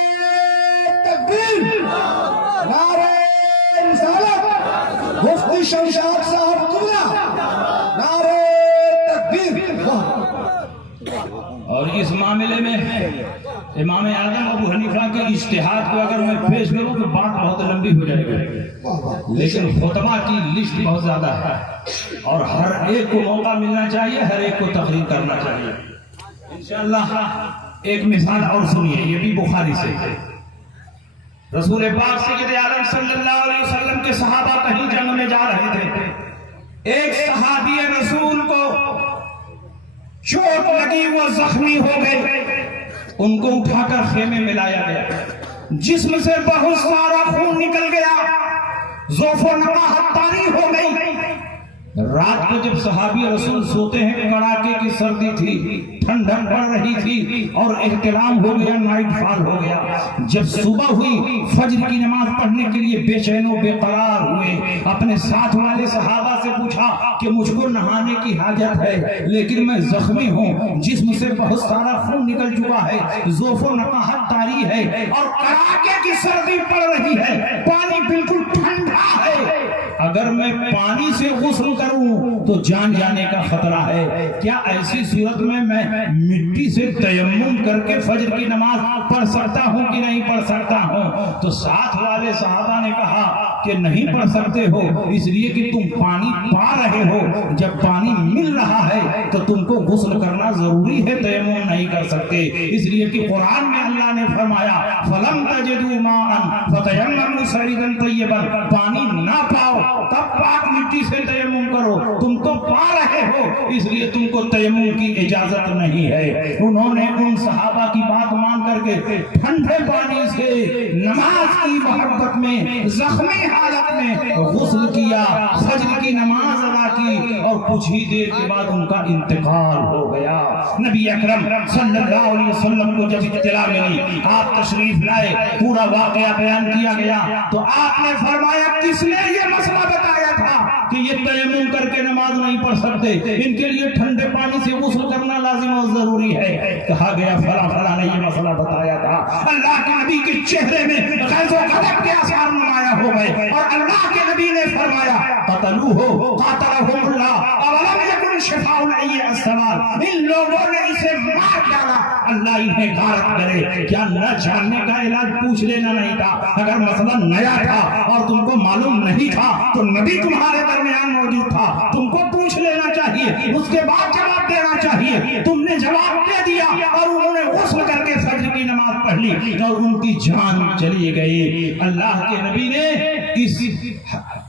تکبیر, نعرہ رسالت, مفتی شمشاد صاحب قبلہ, نعرہ تکبیر. اور اس معاملے میں امام اعظم ابو حنیفہ کے اجتہاد کو اگر میں پیش کروں تو بات بہت لمبی ہو جائے گی, لیکن خطبہ کی لسٹ بہت زیادہ ہے اور ہر ایک کو موقع ملنا چاہیے, ہر ایک کو تقریر کرنا چاہیے. انشاءاللہ ایک مثال اور سنیے, یہ بھی بخاری سے. رسول پاک سید عالم صلی اللہ علیہ وسلم کے صحابہ کہیں جنگ میں جا رہے تھے. ایک صحابی رسول کو چوٹ لگی, وہ زخمی ہو گئے, ان کو اٹھا کر خیمے میں لایا گیا. جسم سے بہت سارا خون نکل گیا, ضعف و نقاہت طاری ہو گئی. رات کو جب صحابی رسول سوتے ہیں کڑاکے کی سردی تھی، ٹھنڈک پڑ رہی تھی اور احتلام ہو گیا، نائٹ فال ہو گیا. جب صبح ہوئی فجر کی نماز پڑھنے کے لیے بے چین و بے قرار ہوئے. اپنے ساتھ والے صحابہ سے پوچھا کہ مجھ کو نہانے کی حاجت ہے لیکن میں زخمی ہوں، جسم سے بہت سارا خون نکل چکا ہے، ذوف و نقاہت طاری ہے اور کڑاکے کی سردی پڑ رہی ہے، پانی بالکل ٹھنڈا ہے. اگر میں پانی سے غسل کروں تو جان جانے کا خطرہ ہے. کیا ایسی صورت میں مٹی سے تیمم کر کے فجر کی نماز پڑھ سکتا ہوں کہ نہیں پڑھ سکتا ہوں؟ تو ساتھ والے صحابہ نے کہا کہ نہیں پڑھ سکتے ہو، اس لیے کہ تم پانی پا رہے ہو. جب پانی مل رہا ہے تو تم کو غسل کرنا ضروری ہے، تیمم نہیں کر سکتے. اس لیے کہ قرآن میں اللہ نے فرمایا فَلَمْ تَجِدُوا مَاءً فَتَيَمَّمُوا صَعِيدًا طَيِّبًا. پانی نہ پاؤ تب پاک مٹی سے تیمم کرو. تم تو پا رہے ہو اس لیے تم کو تیمم کی اجازت نہیں ہے. انہوں نے ان صحابہ کی بات مان کر کے ٹھنڈے پانی سے نماز کی محبت میں زخمی حالت میں غسل کیا، فجر کی نماز ادا کی اور کچھ ہی دیر کے بعد ان کا انتقال ہو گیا. نبی اکرم صلی اللہ علیہ وسلم کو جب اطلاع ملی، آپ تشریف لائے، پورا واقعہ بیان کیا گیا تو آپ نے فرمایا کس نے یہ مسئلہ بتایا تھا کہ یہ تیمم کر کے نماز نہیں پڑھ سکتے، ان کے لیے ٹھنڈے پانی سے غسل کرنا لازم اور ضروری ہے؟ کہا گیا فلاں فلاں نے یہ مسئلہ بتایا تھا. اللہ کے نبی کے چہرے میں غیظ و غضب کے آثار نمایاں ہو گئے اور اللہ کے نبی نے فرمایا قتلوہ قاتلہم اللہ اولم یکن شفاء العی السوال. ان لوگوں نے اسے مار ڈالا، اللہ انہیں غارت کرے. کیا نہ جاننے کا علاج پوچھ لینا نہیں تھا؟ اگر مسئلہ نیا تھا اور تم کو معلوم نہیں تھا تو نبی تمہارے درمیان موجود تھا، تم کو پوچھ لینا چاہیے، اس کے بعد جواب دینا چاہیے. تم نے جواب دے دیا اور انہوں نے غسل کر کے فجر کی نماز پڑھ لی اور ان کی جان چلی گئی. اللہ کے نبی نے اس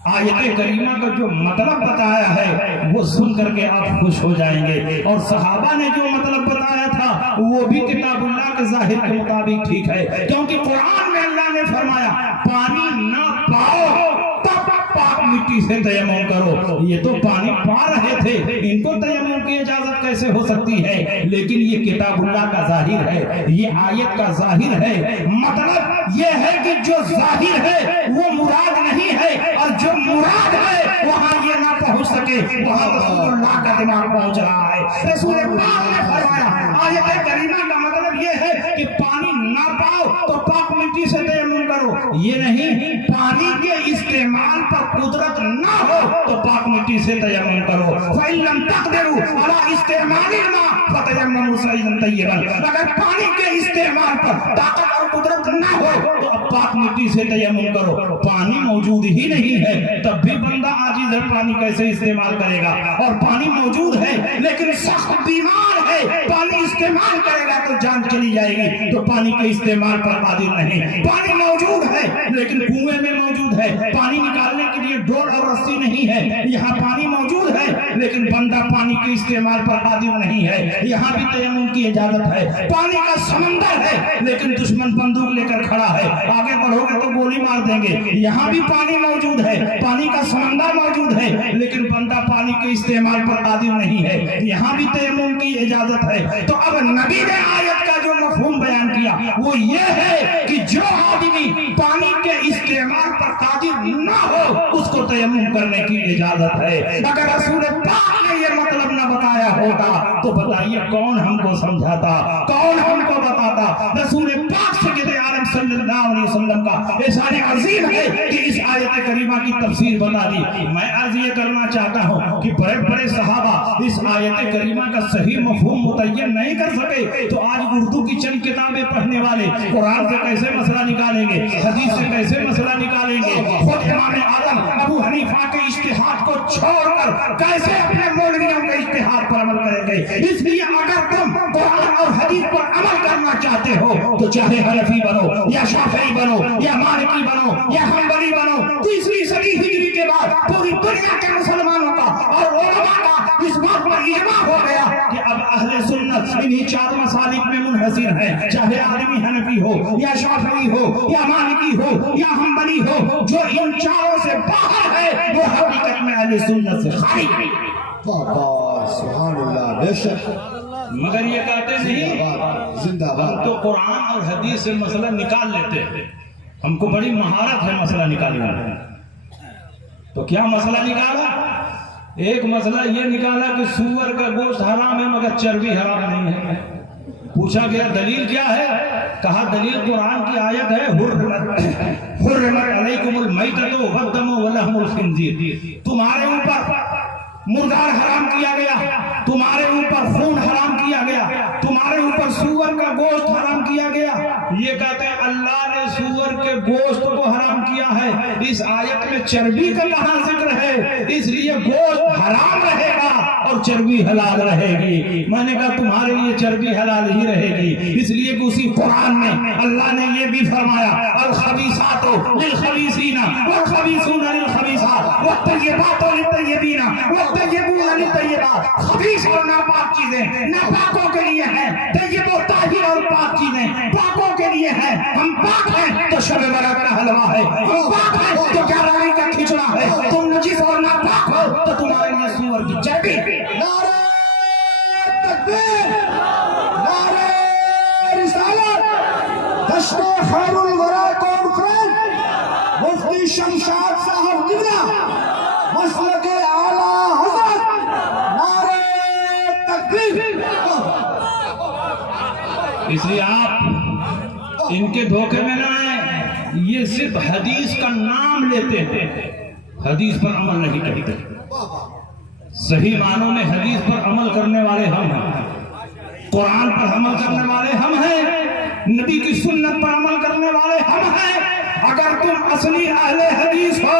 آیت کریمہ کا جو مطلب بتایا ہے وہ سن کر کے آپ خوش ہو جائیں گے. اور صحابہ نے جو مطلب بتایا تھا وہ بھی کتاب اللہ کے ظاہر کے مطابق ٹھیک ہے، کیونکہ قرآن میں اللہ نے فرمایا پانی نہ پاؤ تب پاک مٹی سے تیمم کرو. یہ تو پانی پا رہے تھے، ان کو تیمم کی اجازت کیسے ہو سکتی ہے؟ لیکن یہ کتاب اللہ کا ظاہر ہے، یہ آیت کا ظاہر ہے. مطلب یہ ہے کہ جو ظاہر ہے وہ مراد نہیں ہے اور جو مراد ہے وہاں یہ نہ پہنچ سکے وہاں رسول اللہ کا دماغ پہنچ رہا ہے. رسول پاک نے فرمایا آیت کریمہ کا مطلب یہ ہے کہ پانی نہ پاؤ تو پاک مٹی سے تیمم کرو. یہ نہیں پانی کے استعمال پر قدرت نہ ہو تو پاک مٹی سے تیمم کرو. فَإِن لَمْ تَقْدِرُوا عَلَىٰ اسْتِعْمَالِ الْمَاءِ فَتَيَمَّمُوا صَعِيدًا طَيِّبًا. اگر پانی کے استعمال پر طاقت اور قدرت نہ ہو تو اب پاک مٹی سے تیمم کرو. پانی موجود ہی نہیں ہے تب بھی بندہ عاجز ہے، پانی کیسے استعمال کرے گا؟ اور پانی موجود ہے لیکن سخت بیمار ہے، پانی استعمال کرے گا تو جان چلی جائے گی، تو پانی کے استعمال پر قادر نہیں. پانی موجود ہے لیکن کنویں میں موجود ہے، پانی نکالنے کے لیے ڈور اور رسی نہیں ہے. یہاں پانی موجود ہے لیکن بندہ پانی کے استعمال پر قادر نہیں ہے، یہاں بھی تیمم کی اجازت ہے. پانی کا سمندر ہے لیکن دشمن بندوق لے کر کھڑا ہے، آگے بڑھو گے تو گولی مار دیں گے. یہاں بھی پانی موجود ہے، پانی کا سمندر موجود ہے لیکن بندہ پانی کے استعمال پر قادر نہیں ہے، یہاں بھی تیمم کی اجازت ہے. تو اب نبی نے آیت کا جو مفہوم بیان کیا وہ یہ ہے کہ جو آدمی پانی کے استعمال پر قادر نہ ہو اس کو تیمم کرنے کی اجازت ہے. اگر رسول پاک نے یہ مطلب نہ بتایا ہوتا تو بتائیے کون ہم کو سمجھاتا، کون ہم کو بتاتا؟ رسول پاک سے کہتے عالم صلی اللہ علیہ وسلم کا احسان عظیم ہے کہ اس آیت کریمہ کی تفسیر بتا دی. میں عرض یہ کرنا چاہتا ہوں کہ بڑے بڑے صحابہ اس آیت کریمہ کا صحیح مفہوم متعین نہیں کر سکے تو آج اردو کی چند کتابیں پڑھنے والے قرآن سے کیسے مسئلہ نکالیں گے، حدیث سے کیسے مسئلہ نکالیں گے؟ خود امام اعظم ابو حنیفہ کے اجتہاد کو چھوڑ کر کیسے اپنے مولویوں کے اجتہاد پر عمل کریں گے؟ اس لیے اگر تم قرآن اور حدیث پر عمل کرنا چاہتے ہو تو چاہے حنفی بنو یا شافعی بنو یا مالکی بنو یا حنبلی بنو، تیسری صدی ہجری کے بعد پوری دنیا کے مسلمانوں کا اور علماء کا اس بات پر اجماع ہو گیا کہ اب اہل سنت انہی چار مسالک میں منحصر ہے، چاہے آدمی حنفی ہو یا شافعی ہو یا مالکی ہو یا حنبلی ہو. جو ان چاروں سے باہر ہے وہ حقیقت میں اہل سنت سے خالی. واہ سبحان اللہ بے شک مگر یہ کہتے نہیں زندہ ہم باد. تو قرآن اور حدیث سے مسئلہ نکال لیتے ہیں، ہم کو بڑی مہارت ہے مسئلہ نکالنے میں. تو کیا مسئلہ نکالا؟ ایک مسئلہ یہ نکالا کہ سور کا گوشت حرام ہے مگر چربی حرام نہیں ہے. پوچھا گیا دلیل کیا ہے؟ کہا دلیل قرآن کی آیت ہے حرمت علیکم المیتۃ والدم ولحم الخنزیر. تمہارے اوپر مردار حرام کیا گیا، تمہارے اوپر خون حرام کیا گیا، تمہارے اوپر سور کا گوشت حرام کیا گیا. یہ کہتے ہیں اللہ نے سور کے گوشت کو حرام کیا ہے، اس آیت میں چربی کا کہاں ذکر ہے؟ اس لیے گوشت حرام رہے گا اور چربی حلال رہے گی. میں نے کہا تمہارے لیے چربی حلال ہی رہے گی، اس لیے کہ اسی قرآن میں اللہ نے یہ بھی فرمایا الخبیثات للخبیثین والخبیثون للخبیثات والطیبات للطیبین والطیبون للطیبات. خبیث اور ناپاک چیزیں ناپاکوں کے لیے ہیں، طیب و طاہر اور پاک چیزیں پاکوں کے لیے ہیں. ہم پاک ہیں تو شب برات کا حلوہ ہے، ہم پاک ہیں تو گہرائی کا کھچڑا ہے. تم نجس اور ناپاک ہو تو تمہارے لیے سور کی چربی. نعرہ تکبیر، نعرہ رسالت. دشت خیر الورا کانفرنس، مفتی شمشاد صاحب قبلہ، مسلک اعلیٰ حضرت. نعرہ تکبیر. اس لیے آپ ان کے دھوکے میں نہ آئیں. یہ صرف حدیث کا نام لیتے ہیں، حدیث پر عمل نہیں کرتے. صحیح معنوں میں حدیث پر عمل کرنے والے ہم ہیں، قرآن پر عمل کرنے والے ہم ہیں، نبی کی سنت پر عمل کرنے والے ہم ہیں. اگر تم اصلی اہل حدیث ہو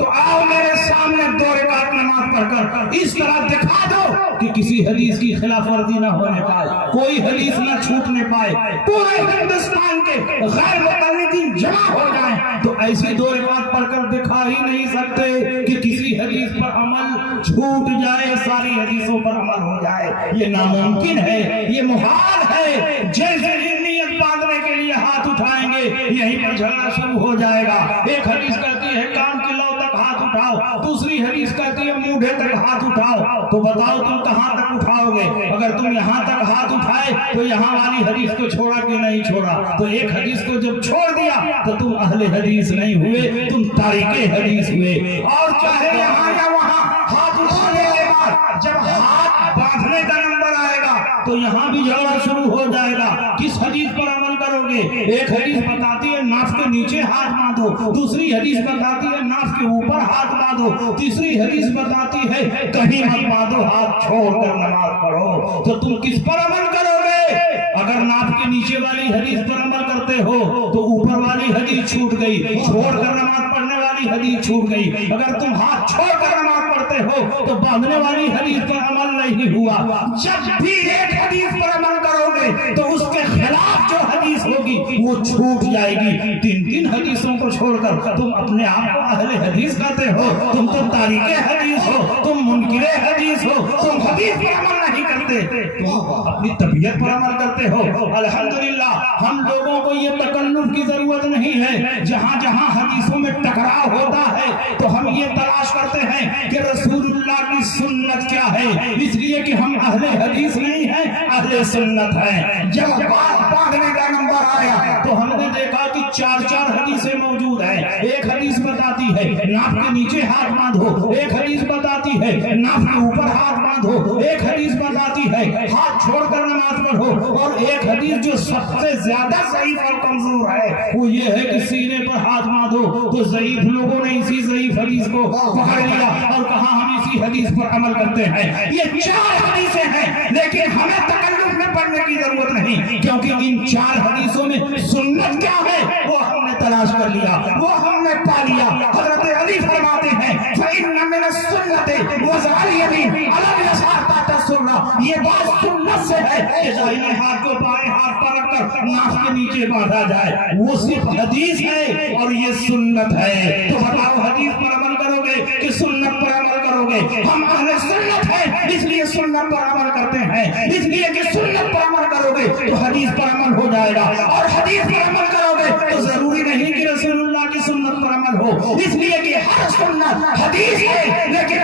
تو آؤ میرے سامنے 2 رکعت نماز پڑھ کر اس طرح دکھا دو کہ کسی حدیث کی خلاف ورزی نہ ہونے پائے، کوئی حدیث نہ چھوٹنے پائے، پورے ہندوستان کے غیر مقلدین جمع ہو جائیں تو ایسی 2 رکعت پڑھ کر دکھا ہی نہیں سکتے کہ کسی حدیث پر عمل چھوٹ جائے، ساری حدیثوں پر عمل ہو جائے. یہ ناممکن ہے، یہ محال ہے. جیسے ہی نیت باندھنے کے لیے ہاتھ اٹھائیں گے یہیں پر جھگڑا شروع ہو جائے گا. ایک حدیث کہتی ہے کان کی لو تک ہاتھ اٹھاؤ، دوسری حدیث کہتی ہے مونڈھے تک ہاتھ اٹھاؤ. تو بتاؤ تم کہاں تک اٹھاؤ گے؟ اگر تم یہاں تک ہاتھ اٹھائے تو یہاں والی حدیث کو چھوڑا کہ نہیں چھوڑا؟ تو ایک حدیث کو جب چھوڑ دیا تو تم اہل حدیث نہیں ہوئے، تم تارک حدیث ہوئے. اور چاہے یہاں یا وہاں ہاتھ اٹھانے کے بعد جب ہاتھ باندھنے کا نمبر آئے گا تو یہاں بھی جھگڑا شروع ہو جائے گا. کس حدیث پر عمل کرو گے؟ ایک حدیث بتاتی ہے ناف کے نیچے ہاتھ باندھو، دوسری حدیث بتاتی ہے ناف کے اوپر ہاتھ باندھو، تیسری حدیث بتاتی ہے کہیں مت باندھو، ہاتھ چھوڑ کر نماز پڑھو. تو تم کس پر عمل کرو گے؟ اگر ناف کے نیچے والی حدیث پر عمل کرتے ہو تو اوپر والی حدیث چھوٹ گئی، چھوڑ کر نماز پڑھنے والی حدیث چھوٹ گئی. اگر تم ہاتھ چھوڑ کر نماز پڑھتے ہو تو باندھنے والی حدیث پر عمل نہیں ہوا. جب بھی ایک حدیث پر عمل کرو گے تو اس کے خلاف جو حدیث ہوگی وہ چھوٹ جائے گی. 3 حدیثوں کو چھوڑ کر تم اپنے آپ کو اہل حدیث کہتے ہو؟ تم تو تاریک حدیث ہو، تم منکر حدیث ہو. تم حدیث پر عمل نہیں کرتے، تم اپنی طبیعت پر عمل کرتے ہو. الحمدللہ ہم لوگوں کو یہ تکلف کی ضرورت نہیں ہے. جہاں جہاں حدیثوں میں ٹکراؤ ہوتا ہے تو ہم یہ تلاش کرتے ہیں کہ رسول اللہ کی سنت کیا ہے، اس لیے کہ ہم اہل حدیث نہیں ہیں، اہل سنت ہیں. جب بات باندھنے کا نمبر آیا تو ہم نے دیکھا کہ 4 حدیثیں موجود ہیں. ایک حدیث بتاتی ہے ناف کے نیچے ہاتھ باندھو، ایک حدیث بتاتی ہے ناف کے اوپر ہاتھ باندھو، ایک حدیث بتاتی ہے ہاتھ چھوڑ کر نماز پڑھو، اور ایک حدیث جو سب سے زیادہ ضعیف اور کمزور ہے وہ یہ ہے کہ سینے پر ہاتھ باندھو. تو ضعیف لوگوں نے اسی ضعیف حدیث کو پکڑ لیا اور کہا ہم اسی حدیث پر عمل کرتے ہیں. یہ 4 حدیثیں ہیں لیکن ہمیں تکلف میں پڑھنے کی ضرورت نہیں، کیونکہ ان 4 حدیثوں میں سنت کیا ہے وہ ہم نے تلاش کر لیا، وہ ہم نے پا لیا. حضرت علی فرماتے ہیں فَإِنَّ مِنَ السُّنَّةِ وَضْعَ الْيَمِينِ عَلَى الْيَسَارِ تَحْتَ السُّرَّةِ. یہ بات سنت سے ہے کہ دائیں ہاتھ کو بائیں ہاتھ پر رکھ کر ناف کے نیچے باندھا جائے. وہ صرف حدیث ہے اور یہ سنت ہے. تو بتاؤ حدیث پر عمل کرو گے کہ سنت پر عمل کرو گے؟ ہم اہل سنت ہیں اس لیے سنت پر عمل کرتے ہیں، اس لیے کہ سنت پر عمل کرو گے تو حدیث پر عمل ہو جائے گا، اور حدیث پر عمل کرو گے تو ضروری نہیں کہ رسول اللہ کی سنت پر عمل ہو، اس لیے کہ ہر سنت حدیث ہے لیکن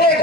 1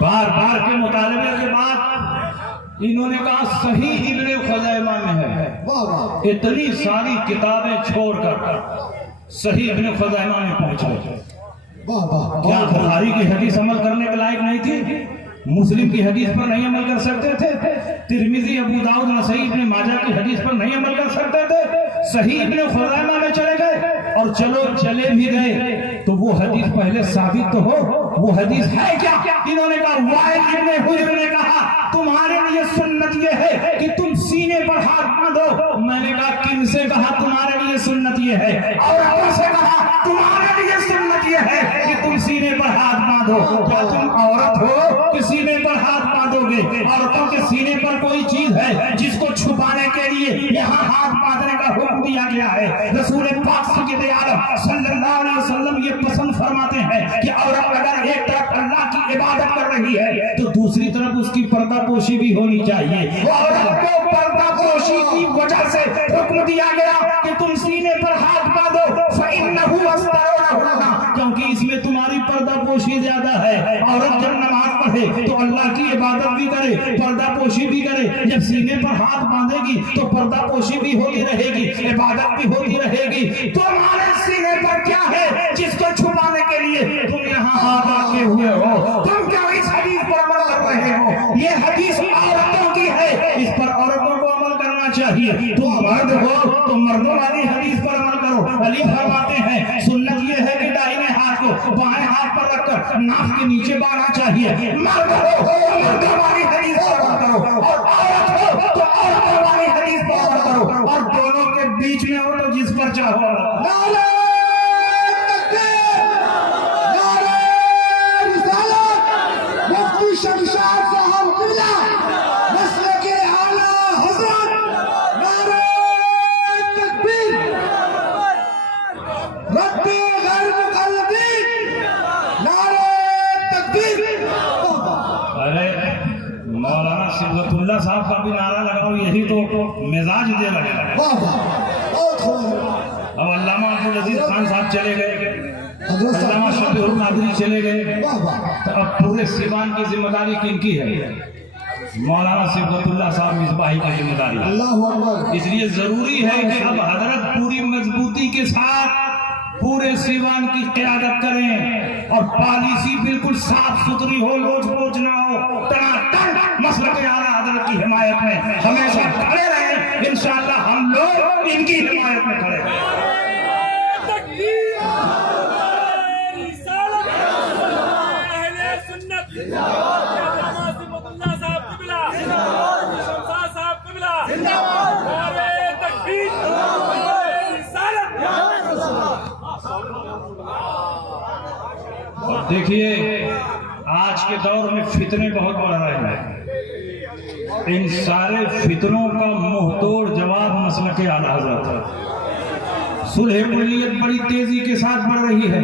بار بار کے مطالبے کے بعد انہوں نے کہا صحیح ابن خزیمہ میں ہے. اتنی ساری کتابیں چھوڑ کر صحیح ابن خزیمہ میں پہنچے. کیا بخاری کی حدیث عمل کرنے کے لائق نہیں تھی؟ مسلم کی حدیث پر نہیں عمل کر سکتے تھے؟ ترمذی، ابو داؤد، نسائی، ابن ماجہ کی حدیث پر نہیں عمل کر سکتے تھے؟ صحیح ابن خزیمہ میں چلے گئے. اور چلو چلے بھی گئے تو وہ حدیث پہلے ثابت تو ہو. وہ حدیث ہے کیا؟ انہوں نے کہا وائل ابن حجر نے کہا تمہارے لیے سنت یہ ہے کہ تم سینے پر ہاتھ باندھو. میں نے کہا کن سے کہا تمہارے لیے سنت یہ ہے؟ عورتوں سے کہا تمہارے لیے سنت یہ ہے کہ تم سینے پر ہاتھ باندھو. کیا تم عورت ہو کہ سینے پر ہاتھ باندھو گے؟ عورتوں کے سینے پر کوئی چیز ہے جس کو چھپانے کے لیے یہاں ہاتھ باندھنے کا حکم دیا گیا ہے. رسول پاک سید عالم صلی اللہ علیہ وسلم یہ پسند فرماتے ہیں کہ عورت اگر ایک طرف اللہ کی عبادت کر رہی ہے تو دوسری طرف اس کی پردہ پوشی بھی ہونی چاہیے. عورت کو پردہ پوشی کی وجہ سے حکم دیا گیا کہ تم سینے پر ہاتھ باندھو فإنه أسترُهُنَّ، کیونکہ اس میں تمہاری پردہ پوشی زیادہ ہے. عورت جب نماز پڑھے تو اللہ کی عبادت بھی کرے، پردہ پوشی بھی کرے. جب سینے پر ہاتھ باندھے گی تو پردہ پوشی بھی ہوتی رہے گی، عبادت بھی ہوتی رہے گی. تمہارے سینے پر کیا ہے جس کو چھپانے کے لیے تم یہاں ہاتھ رکھے ہوئے ہو؟ تم کیا اس حدیث پر عمل کر رہے ہو؟ یہ حدیث عورتوں کی ہے، اس پر عورتوں کو عمل کرنا چاہیے. تم مرد ہو تو مردوں والی حدیث پر عمل کرو. علی فرماتے ہیں سنت یہ ہے کہ دائیں ہاتھ کو بائیں ہاتھ پر رکھ کر ناف کے نیچے باندھنا چاہیے. مرد ہو تو مردوں والی حدیث پر عمل کرو، اور عورت ہو تو عورتوں والی حدیث پر عمل کرو، اور دونوں کے بیچ میں ہو تو جس پر چاہو. نعرہ تکبیر، نعرہ رسالت، مفتی شمشاد صاحب قبلہ، مسلک اعلیٰ حضرت، نعرہ تکبیر، رد غیر مقلدین، نعرہ تکبیر. ارے مولانا صبغت اللہ صاحب کا بھی نعرہ لگاؤ، یہی تو مزاج دے لگے. بہت خوب. اب علامہ عبدالعزیز خان صاحب چلے گئے، حضرت علامہ صاحب شفیع القادری چلے گئے، واہ واہ. تو اب پورے سیوان کی ذمہ داری کن کی ہے؟ مولانا صبغت اللہ صاحب مصباحی کی ذمہ داری ہے. اللہ اکبر. اس لیے ضروری ہے کہ اب حضرت پوری مضبوطی کے ساتھ پورے سیوان کی قیادت کریں، اور پالیسی بالکل صاف ستھری ہو، لوچ پوچ نہ ہو، ٹناٹن مسلک اعلیٰ حضرت کی حمایت میں ہمیشہ کھڑے رہیں. انشاءاللہ ہم لوگ ان کی حمایت میں کھڑے رہیں. دیکھیے آج کے دور میں فتنے بہت بڑھ رہے ہیں. ان سارے فتنوں کا منہ توڑ جواب مسلک اعلیٰ حضرت ہے. صلح کلیت بڑی تیزی کے ساتھ بڑھ رہی ہے.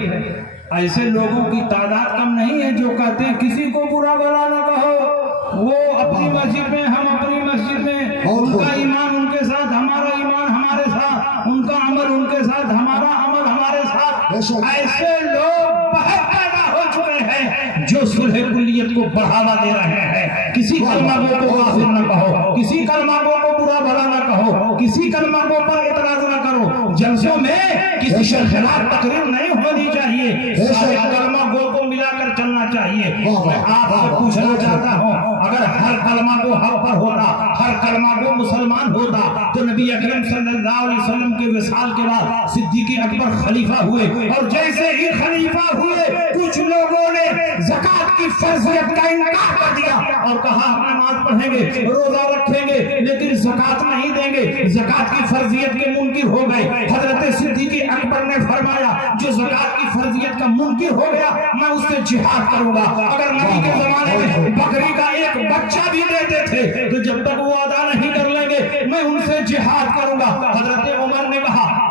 ایسے لوگوں کی تعداد کم نہیں ہے جو کہتے ہیں کسی کو برا بلا نہ کہو، وہ اپنی مسجد میں ہم اپنی مسجد میں، ان کا ایمان ان کے ساتھ، ہمارا ایمان ہمارے ساتھ، ان کا عمل ان کے ساتھ، ہمارا عمل ہمارے ساتھ. ایسے لوگ بہت پیدا ہو چکے ہیں جو صلح کلیت کو بڑھاوا دے رہے ہیں. کسی کلمہ گو کو کافر نہ کہو، کسی کلمہ گو کو برا بھلا نہ کہو، کسی کلمہ گو پر اعتراض نہ کرو. جلسوں میں کسی کے خلاف تقریر نہیں ہونی چاہیے، سارے کلمہ گو کو ملا کر چلنا چاہیے. میں آپ سے پوچھنا چاہتا ہوں اگر ہر کلمہ گو حق پر ہوتا، ہر کلمہ گو مسلمان ہوتا، تو نبی اکرم صلی اللہ علیہ وسلم کے وصال کے بعد صدیق اکبر خلیفہ ہوئے، اور جیسے ہی خلیفہ ہوئے کچھ لوگوں نے زکوٰۃ کی فرضیت کا انکار کر دیا اور کہا ہم نماز پڑھیں گے، روزہ رکھیں گے، لیکن زکوٰۃ نہیں دیں گے. زکوٰۃ کی فرضیت کے منکر ہو گئے. حضرت صدیق اکبر نے فرمایا جو زکوٰۃ کی فرضیت کا منکر ہو گیا میں اس سے جہاد کروں گا. اگر نبی کے زمانے میں بکری کا ایک بچہ بھی دیتے تھے تو جب تک وہ ادا نہیں کر لیں گے میں ان سے جہاد کروں گا. حضرت عمر نے کہا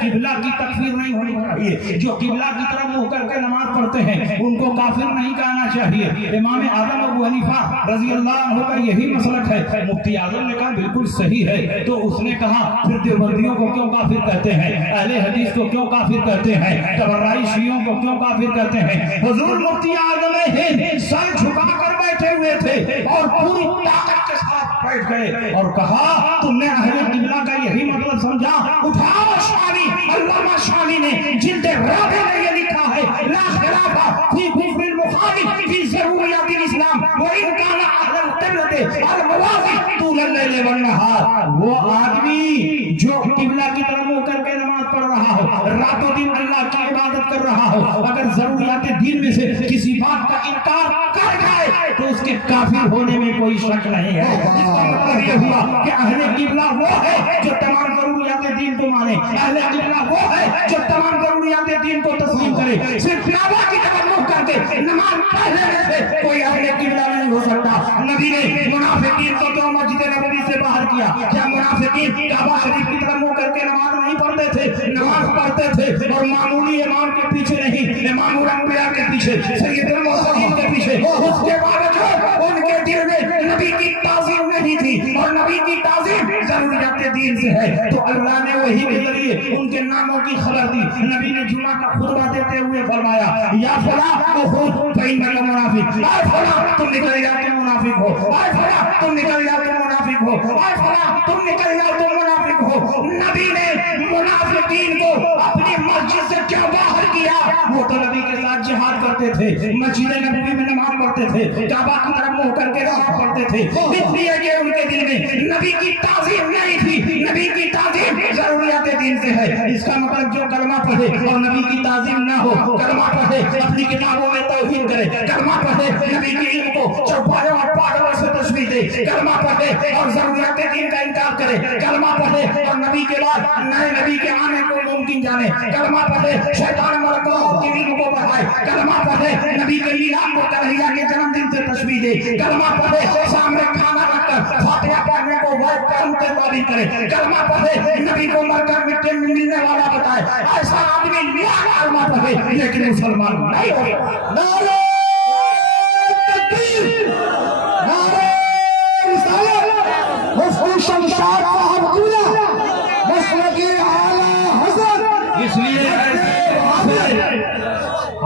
قبلہ کی تکفیر نہیں ہونی چاہیے، جو قبلہ کی طرف منہ کر کے نماز پڑھتے ہیں ان کو کافر نہیں کہنا چاہیے۔ امام اعظم ابو حنیفہ رضی اللہ عنہ کا یہی مسلک ہے۔ مفتی اعظم نے کہا بالکل صحیح ہے، تو اس نے کہا پھر دیوبندیوں کو کیوں کافر کہتے ہیں، اہل حدیث کو کیوں کافر کہتے ہیں، تبرعی شیعوں کو کیوں کافر کہتے ہیں؟ حضور مفتی اعظم سر جھکا کر بیٹھے ہوئے تھے اور پوری طاقت کے ساتھ بیٹھ گئے اور کہا تم نے اہل قبلہ کا یہی مطلب سمجھا؟ اٹھاؤ شانی، علامہ شانی نے جلد رابع میں یہ لکھا ہے لا خلاف فی کفر المخالف فی ضروریات الاسلام وان کان اہل القبلۃ الموافق طول اللیل والنہار۔ وہ آدمی جو قبلہ کی طرف منہ کر کے نماز پڑھ رہا ہو، رات و دن اللہ کی عبادت کر رہا ہو، اگر ضروریات دین میں سے کسی بات کا انکار کر جائے تو اس کے کافر ہونے میں کوئی شک نہیں ہے۔ اس کا مطلب یہ ہوا کہ اہل قبلہ وہ ہے جو تمام ضروریات دین کو مانے، اہل قبلہ وہ ہے جو تمام ضروریات دین کو تسلیم کرے۔ صرف کعبہ کی طرف منہ کر کے نماز پڑھنے سے کوئی اہل قبلہ نہیں ہو سکتا۔ نبی نے منافقین کو تو مسجد نبوی سے باہر کیا، کیا منافقین کعبہ شریف کی طرف منہ کر کے نماز نہیں پڑھتے تھے؟ نماز پڑھتے تھے، اور معمولی امام کے پیچھے نہیں، امام الانبیاء کے پیچھے، سید المرسلین کے پیچھے۔ اس کے باوجود ان کے دل میں نبی کی تعظیم نہیں تھی، اور نبی کی تعظیم ضروریات دین سے ہے، تو اللہ نے وہی کے ذریعے ان کے ناموں کی خبر دی۔ نبی نے جمعہ کا خطبہ دیتے ہوئے فرمایا یا فلاں اخرج فإنک منافق، اے فلاں تم نکل جا کے منافق ہو، اے فلاں تم نکل جا کے منافق ہو، اے فلاں تم نکل جا کے منافق ہو۔ نبی نے منافقین کو اپنی مسجد سے کیوں باہر کیا؟ وہ تو نبی کے ساتھ جہاد کرتے تھے، مسجد نبوی میں نماز پڑھتے تھے، کعبہ کی طرف منہ کر کے نماز پڑھتے تھے، اس لیے کہ ان کے دل میں نبی کی تعظیم نہیں تھی۔ نبی کی تعظیم ضروریات دین سے ہے۔ اس کا مطلب جو کلمہ پڑھے اور نبی کی تعظیم نہ ہو، کلمہ پڑھے اپنی کتابوں میں توہین کرے، کلمہ پڑھے نبی کے علم کو چوپایوں اور پاگلوں سے تشبیہ دے، کلمہ پڑھے اور ضروریات دین کا انکار کرے، کلمہ پڑھے اور نبی کے بعد نئے نبی کے آنے کو ممکن جانے، کلمہ پڑھے شیطان ملک کے علم کو بڑھائے، کلمہ پڑھے نبی کے لیلام کو کنہیا کے جنم دن سے تشبیہ دے، کلمہ پڑھے سامنے کھانا رکھ کر فاتحہ پڑھنے کو واجب کرم کے تعبیر کرے، کلمہ پڑھے نبی کو مر کر مٹی میں ملنے والا بتائے۔ ایسا آدمی لاکھ کلمہ پڑھے لیکن مسلمان نہیں ہوگا۔ نعرہ تکبیر، نعرہ رسالت، مفتی شمشاد صاحب قبلہ، مسلک اعلیٰ حضرت۔ اس لیے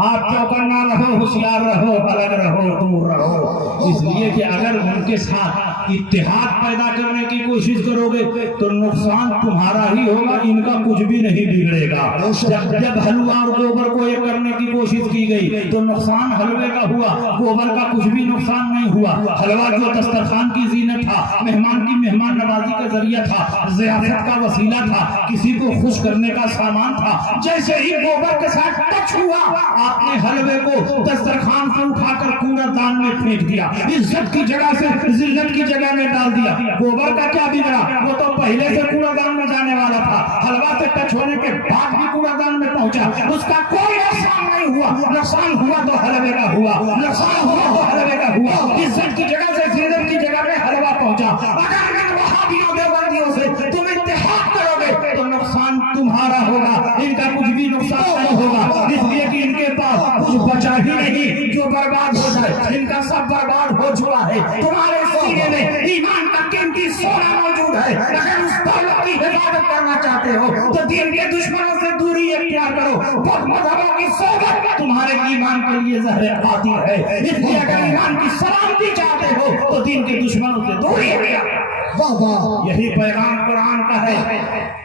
آپ چوکنا رہو، ہوشیار رہو، الگ رہو، دور رہو، اس لیے کہ اگر ان کے ساتھ اتحاد پیدا کرنے کی کوشش کرو گے تو نقصان تمہارا ہی ہوگا، ان کا کچھ بھی نہیں بگڑے گا۔ جب حلوہ اور گوبر کو ایک کرنے کی کوشش کی گئی تو نقصان حلوے کا ہوا، گوبر کا کچھ بھی نقصان نہیں ہوا۔ حلوہ جو دسترخوان کی زینت تھا، مہمان کی مہمان نوازی کا ذریعہ تھا، ضیافت کا وسیلہ تھا، کسی کو خوش کرنے کا سامان تھا، جیسے ہی گوبر کے ساتھ ٹچ ہوا آپ نے حلوے کو دسترخوان سے اٹھا کر کوڑا دان میں پھینک دیا، عزت کی جگہ سے ذلت کی جگہ میں ڈال دیا۔ گوبر کا کیا بگڑا؟ وہ تو پہلے سے کوڑا دان میں جانے والا تھا، حلوہ سے ٹچ ہونے کے بعد بھی کوڑا دان میں پہنچا، اس کا کوئی نقصان نہیں ہوا۔ نقصان ہوا تو حلوے کا ہوا، نقصان ہوا تو حلوے کا ہوا، عزت کی جگہ سے ذلت کی جگہ میں حلوہ پہنچا۔ اگر ان وہابیوں دیوبندیوں سے تم اتحاد کرو گے تو نقصان تمہارا ہوگا، ان کا کچھ بھی نقصان نہیں ہوگا، اس لیے کہ ان کے پاس کچھ بچا ہی نہیں جو برباد ہو جائے، ان کا سب برباد ہو چکا ہے۔ تمہارے سینے میں ایمان کا قیمتی سونا موجود ہے، اگر اس دولت کی حفاظت کرنا چاہتے ہو تو دین کے دشمنوں سے دوری اختیار کرو۔ بہت مذہبوں کی صحبت تمہارے ایمان کے لیے زہر قاتل ہے، اس لیے اگر ایمان کی سلامتی چاہتے ہو تو دین کے دشمنوں سے دوری اختیار کرو۔ یہی پیغام قرآن کا ہے۔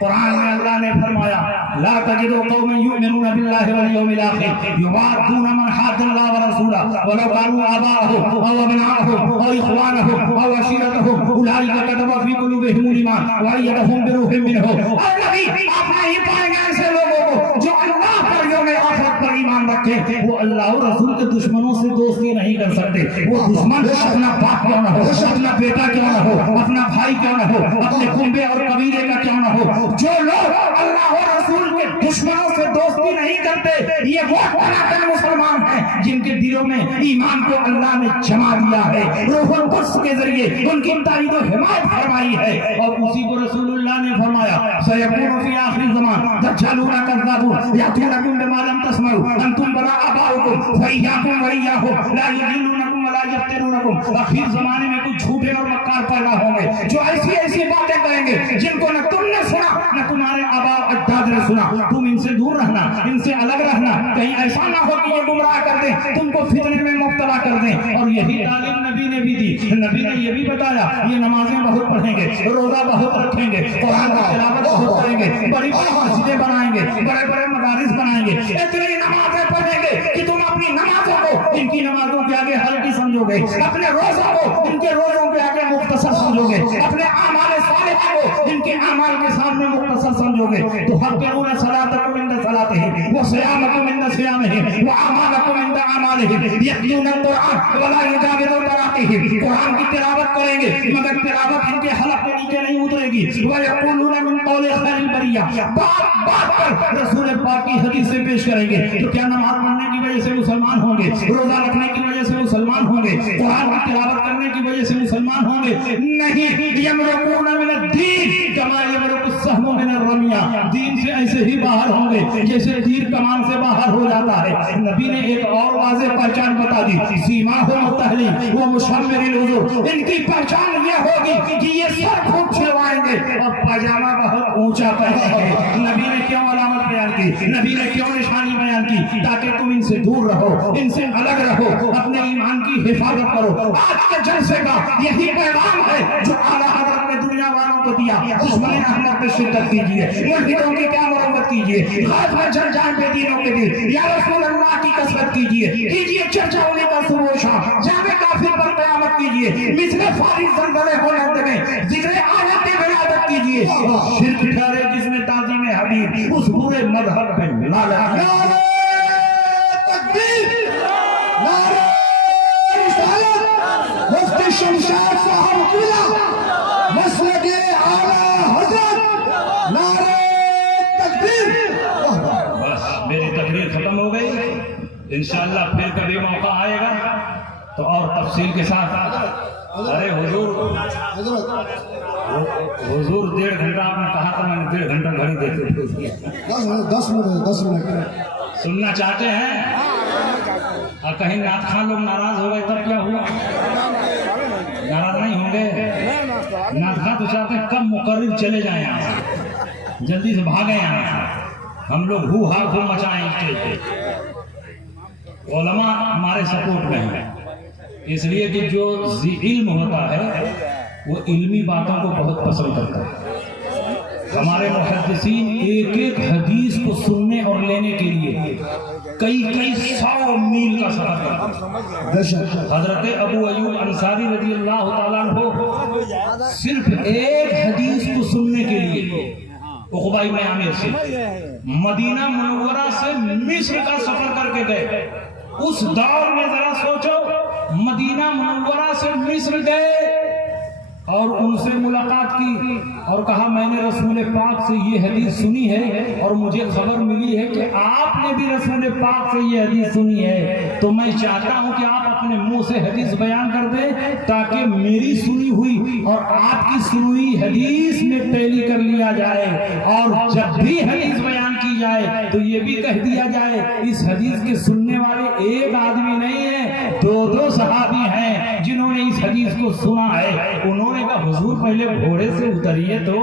قرآن میں اللہ نے فرمایا لا تجد قوما یؤمنون باللہ والیوم الآخر یوادون من حاد اللہ ورسولہ ولو كانوا آباءهم او ابناءهم او اخوانهم او عشیرتهم اولئک كتب في قلوبهم الایمان وأیدهم بروح منه۔ اور نبی آپ نہیں پائیں گے ایسے لوگوں کو جو اللہ پر یوم آخرت پر ایمان رکھے، وہ اللہ اور رسول کے دشمنوں سے دوستی نہیں کر سکتے۔ وہ دشمن اپنا باپ کیوں نہ ہو، اپنا بیٹا کیوں نہ ہو، اپنا بھائی کیوں نہ ہو، اپنے کنبے اور قبیلے کا کیوں نہ ہو، جو لوگ اللہ اور رسول کے دشمنوں سے دوستی نہیں کرتے یہ وہ تناکن مسلمان ہیں جن کے دلوں میں ایمان کو اللہ نے جما دیا ہے، روح القدس کے ذریعے ان کی تائید و حمایت فرمائی ہے، اور اسی کو رسول اللہ اللہ نے فرمایا سیکون فی آخر زمان دجالون کذابون یاتونکم بما لم تسمعوا انتم ولا آباؤکم فایاکم وایاہم لا یضلونکم ولا یفتنونکم. آخر زمانے میں کچھ جھوٹے اور مکار پیدا ہوں گے جو ایسی ایسی باتیں کہیں گے جن کو نہ تم نے سنا نہ تمہارے آبا اجداد نے سنا. تم ان سے دور رہنا, ان سے الگ رہنا, کہیں ایسا نہ ہو کہ یہ گمراہ کر دیں, تم کو فتنے میں مبتلا کر دیں. اور یہی تعلیم نبی نے بھی دی. نبی نے یہ بھی بتایا یہ نمازیں بہت پڑھیں گے, روزہ بہت رکھیں گے, قرآن کی تلاوت بہت کریں گے, بڑی بڑی مسجدیں بنائیں گے, بڑے بڑے مدارس بنائیں گے, اتنی نمازیں پڑھیں گے کہ تم اپنی نمازوں کو ان کی نمازوں کے آگے ہلکی سمجھو گے, اپنے روزوں کو ان کے روزوں کے آگے مختصر سمجھو گے, اپنے اعمال صالحہ کو ان کے اعمال کے سامنے مختصر سمجھو گے. تو حقیقون صلاتکم عند صلاتہم وصیامکم عند صیامہم واعمالکم عند اعمالہم یتلون القرآن ولا یجاوز تراقیہم. قرآن کی تلاوت کریں گے مگر تلاوت ان کے حلق کے نیچے نہیں اترے گی. ویقولون من قول خیر البریہ, بات بات پر رسول پاک کی حدیثیں پیش کریں گے. تو کیا نماز پڑھنے کی وجہ سے مسلمان ہوں گے, روزہ رکھنے کی وجہ سے مسلمان ہوں گے, قرآن کی تلاوت کرنے کی وجہ سے مسلمان ہوں گے؟ نہیں. یمرقون من الدین کما یمرق السہم من الرمیہ, دین سے ایسے ہی باہر ہوں گے جیسے تیر کمان سے باہر ہو جاتا ہے. نبی نے ایک اور واضح پہچان بتا دی, سیماہم التحلیل و مشمر الوضوء. ان کی پہچان یہ ہوگی کہ یہ سر پھوٹ چھلوائیں گے اور پاجامہ بہت اونچا پہنیں گے. نبی نے کیوں علامت بیان کی, نبی نے کیوں نشانی بیان کی؟ تاکہ تم ان سے دور رہو, ان سے الگ رہو, اپنے ایمان کی حفاظت کرو. آج کے جلسے کا یہی پیغام ہے جو اعلیٰ حضرت نے دنیا والوں کو دیا. دشمن احمد پہ شدت کیجیے, ملحدوں کی کیا مرمت کیجیے, غائب میں جل جائیں بے دینوں کے دل, یا رسول اللہ کی کثرت کیجیے چرچا ہونے کا صبح شام, جامع کافر پر قیامت کیجیے, مثل فارغ زلزلے ہونے میں ذکر آیت ولادت کیجیے. شرک ٹھہرے جس میں تعظیم حبیب, اس برے مذہب پہ لعنت. نعرہ تکبیر, نعرہ رسالت, مفتی شمشاد صاحب قلعہ, مسلک اعلیٰ حضرت, نعرہ تکبیر. بس میری تقریر ختم ہو گئی. انشاءاللہ پھر کبھی موقع آئے گا تو اور تفصیل کے ساتھ. ارے حضور حضور 1.5 گھنٹہ آپ نے کہا تھا, میں نے 1.5 گھنٹہ گھڑی دیکھ 10 منٹ سننا چاہتے ہیں. اور کہیں نعت خان لوگ ناراض ہو گئے تب کیا ہوا؟ ناراض نہیں ہوں گے. نعت خان تو چاہتے ہیں کب مقرر چلے جائیں یہاں سے, جلدی سے بھاگیں یہاں سے, ہم لوگ ہو ہا کو مچائیں اسٹیج پہ. علماء ہمارے سپورٹ میں ہیں, اس لیے کہ جو علم ہوتا ہے وہ علمی باتوں کو بہت پسند کرتا ہے. ہمارے محدثین ایک ایک حدیث کو سننے اور لینے کے لیے کئی 100 میل کا سفر کرتے ہیں. حضرت ابو ایوب انصاری رضی اللہ تعالیٰ عنہ صرف ایک حدیث کو سننے کے لیے عقبہ ابن عامر سے مدینہ منورہ سے مصر کا سفر کر کے گئے. اس دور میں ذرا سوچو, مدینہ منورہ سے مصر گئے اور ان سے ملاقات کی اور کہا میں نے رسول پاک سے یہ حدیث سنی ہے اور مجھے خبر ملی ہے کہ آپ نے بھی رسول پاک سے یہ حدیث سنی ہے, تو میں چاہتا ہوں کہ آپ اپنے منہ سے حدیث بیان کر دیں تاکہ میری سنی ہوئی اور آپ کی سنی ہوئی حدیث میں ٹیلی کر لیا جائے, اور جب بھی حدیث بیان کی جائے تو یہ بھی کہہ دیا جائے اس حدیث کے سننے والے ایک آدمی نہیں ہے, 2 صحابی ہیں جنہوں نے اس حدیث کو سنا ہے. انہوں نے کہا حضور پہلے گھوڑے سے اتریے تو